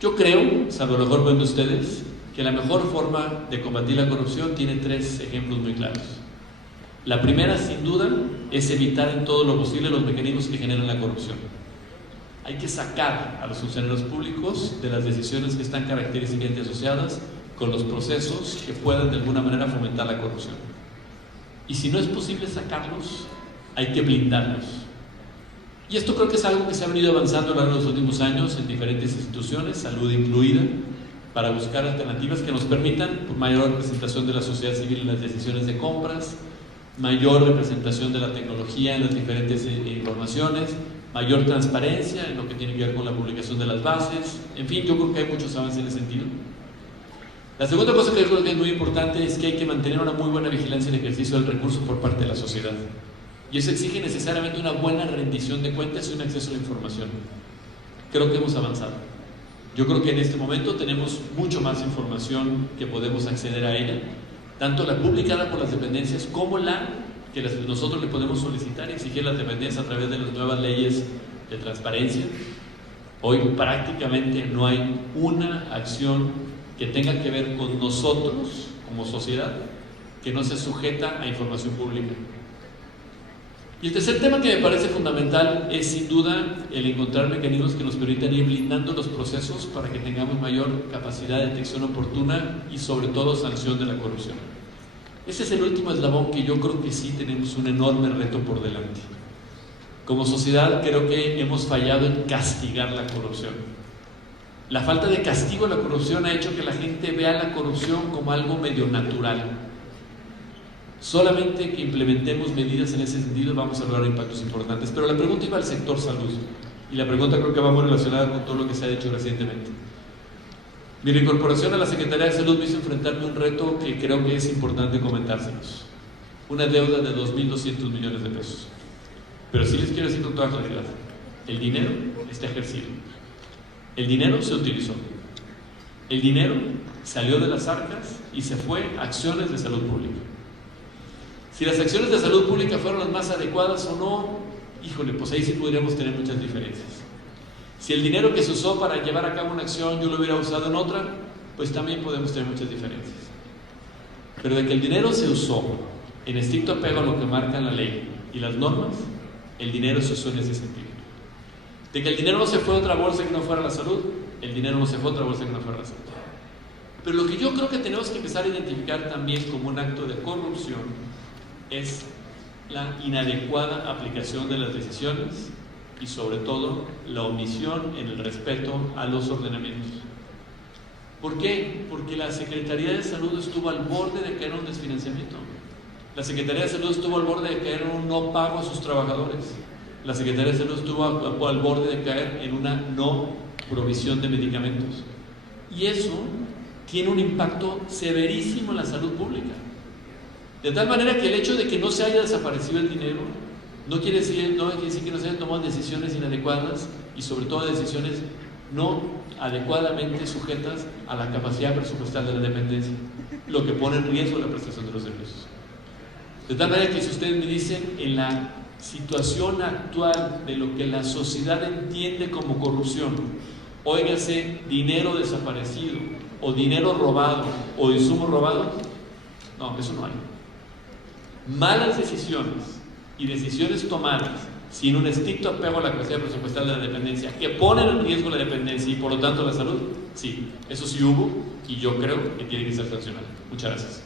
Yo creo, salvo lo mejor ven ustedes, que la mejor forma de combatir la corrupción tiene 3 ejemplos muy claros. La primera, sin duda, es evitar en todo lo posible los mecanismos que generan la corrupción. Hay que sacar a los funcionarios públicos de las decisiones que están característicamente asociadas con los procesos que puedan de alguna manera fomentar la corrupción. Y si no es posible sacarlos, hay que blindarlos. Y esto creo que es algo que se ha venido avanzando a lo largo de los últimos años en diferentes instituciones, salud incluida, para buscar alternativas que nos permitan mayor representación de la sociedad civil en las decisiones de compras, mayor representación de la tecnología en las diferentes informaciones, mayor transparencia en lo que tiene que ver con la publicación de las bases. En fin, yo creo que hay muchos avances en ese sentido. La segunda cosa que yo creo que es muy importante es que hay que mantener una muy buena vigilancia en el ejercicio del recurso por parte de la sociedad. Y eso exige necesariamente una buena rendición de cuentas y un acceso a la información. Creo que hemos avanzado. Yo creo que en este momento tenemos mucho más información que podemos acceder a ella, tanto la publicada por las dependencias como la que nosotros le podemos solicitar y exigir a las dependencias a través de las nuevas leyes de transparencia. Hoy prácticamente no hay una acción que tenga que ver con nosotros como sociedad que no se sujeta a información pública. Y el tercer tema que me parece fundamental es sin duda el encontrar mecanismos que nos permitan ir blindando los procesos para que tengamos mayor capacidad de detección oportuna y sobre todo sanción de la corrupción. Ese es el último eslabón que yo creo que sí tenemos un enorme reto por delante. Como sociedad creo que hemos fallado en castigar la corrupción. La falta de castigo a la corrupción ha hecho que la gente vea la corrupción como algo medio natural. Solamente que implementemos medidas en ese sentido vamos a lograr impactos importantes. Pero la pregunta iba al sector salud y la pregunta creo que va muy relacionada con todo lo que se ha hecho recientemente. Mi reincorporación a la Secretaría de Salud me hizo enfrentarme a un reto que creo que es importante comentárselos. Una deuda de 2.200 millones de pesos. Pero sí les quiero decir con toda claridad, el dinero está ejercido. El dinero se utilizó. El dinero salió de las arcas y se fue a acciones de salud pública. Si las acciones de salud pública fueron las más adecuadas o no, híjole, pues ahí sí podríamos tener muchas diferencias. Si el dinero que se usó para llevar a cabo una acción yo lo hubiera usado en otra, pues también podemos tener muchas diferencias. Pero de que el dinero se usó en estricto apego a lo que marcan la ley y las normas, el dinero se usó en ese sentido. De que el dinero no se fue a otra bolsa que no fuera la salud, el dinero no se fue a otra bolsa que no fuera la salud. Pero lo que yo creo que tenemos que empezar a identificar también como un acto de corrupción es la inadecuada aplicación de las decisiones y sobre todo la omisión en el respeto a los ordenamientos. ¿Por qué? Porque la Secretaría de Salud estuvo al borde de caer en un desfinanciamiento. La Secretaría de Salud estuvo al borde de caer en un no pago a sus trabajadores. La Secretaría de Salud estuvo al borde de caer en una no provisión de medicamentos. Y eso tiene un impacto severísimo en la salud pública. De tal manera que el hecho de que no se haya desaparecido el dinero no quiere decir que no se hayan tomado decisiones inadecuadas y sobre todo decisiones no adecuadamente sujetas a la capacidad presupuestal de la dependencia, lo que pone en riesgo la prestación de los servicios. De tal manera que si ustedes me dicen en la situación actual de lo que la sociedad entiende como corrupción, óigase dinero desaparecido o dinero robado o insumos robados, no, eso no hay. Malas decisiones y decisiones tomadas sin un estricto apego a la capacidad presupuestal de la dependencia que ponen en riesgo la dependencia y por lo tanto la salud, sí, eso sí hubo y yo creo que tiene que ser sancionado. Muchas gracias.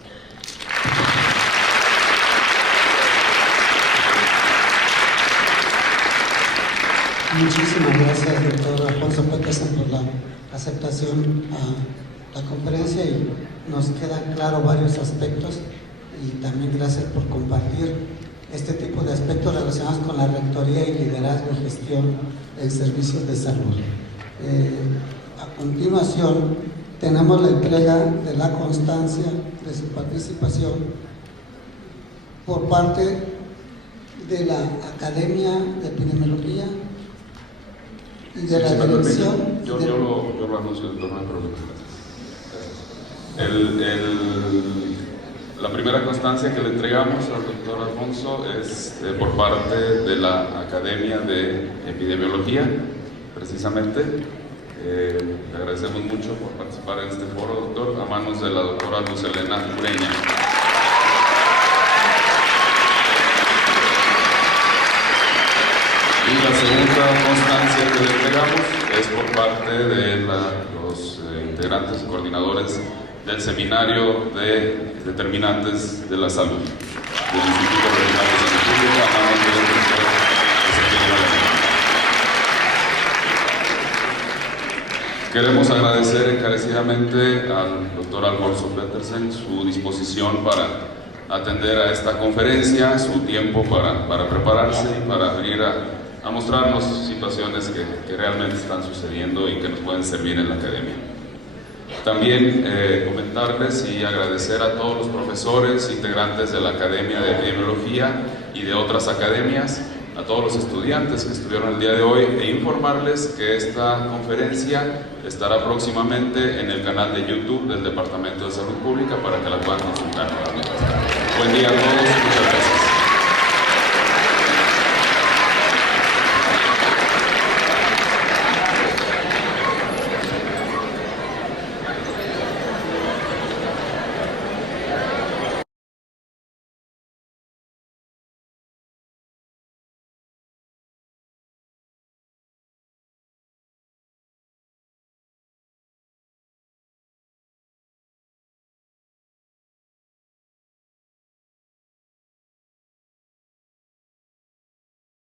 Muchísimas gracias, doctor Alfonso Petersen, por la aceptación a la conferencia y nos quedan claros varios aspectos y también gracias por compartir este tipo de aspectos relacionados con la rectoría y liderazgo y gestión en servicios de salud. A continuación, tenemos la entrega de la constancia de su participación por parte de la Academia de Epidemiología y de la dirección. Yo lo anuncio, doctor, no hay problema. La primera constancia que le entregamos al doctor Alfonso es por parte de la Academia de Epidemiología, precisamente. Le agradecemos mucho por participar en este foro, doctor, a manos de la doctora Luz Elena Ureña. Y la segunda constancia que le entregamos es por parte de los integrantes y coordinadores del Seminario de Determinantes de la Salud del Instituto Regional de Salud Pública, a manos del doctor Ezequiel Alemán. Queremos agradecer encarecidamente al doctor Alfonso Petersen su disposición para atender a esta conferencia, su tiempo para prepararse y para venir a mostrarnos situaciones que realmente están sucediendo y que nos pueden servir en la academia. También comentarles y agradecer a todos los profesores, integrantes de la Academia de Epidemiología y de otras academias, a todos los estudiantes que estuvieron el día de hoy e informarles que esta conferencia estará próximamente en el canal de YouTube del Departamento de Salud Pública para que la puedan consultar nuevamente. Buen día a todos, muchas gracias.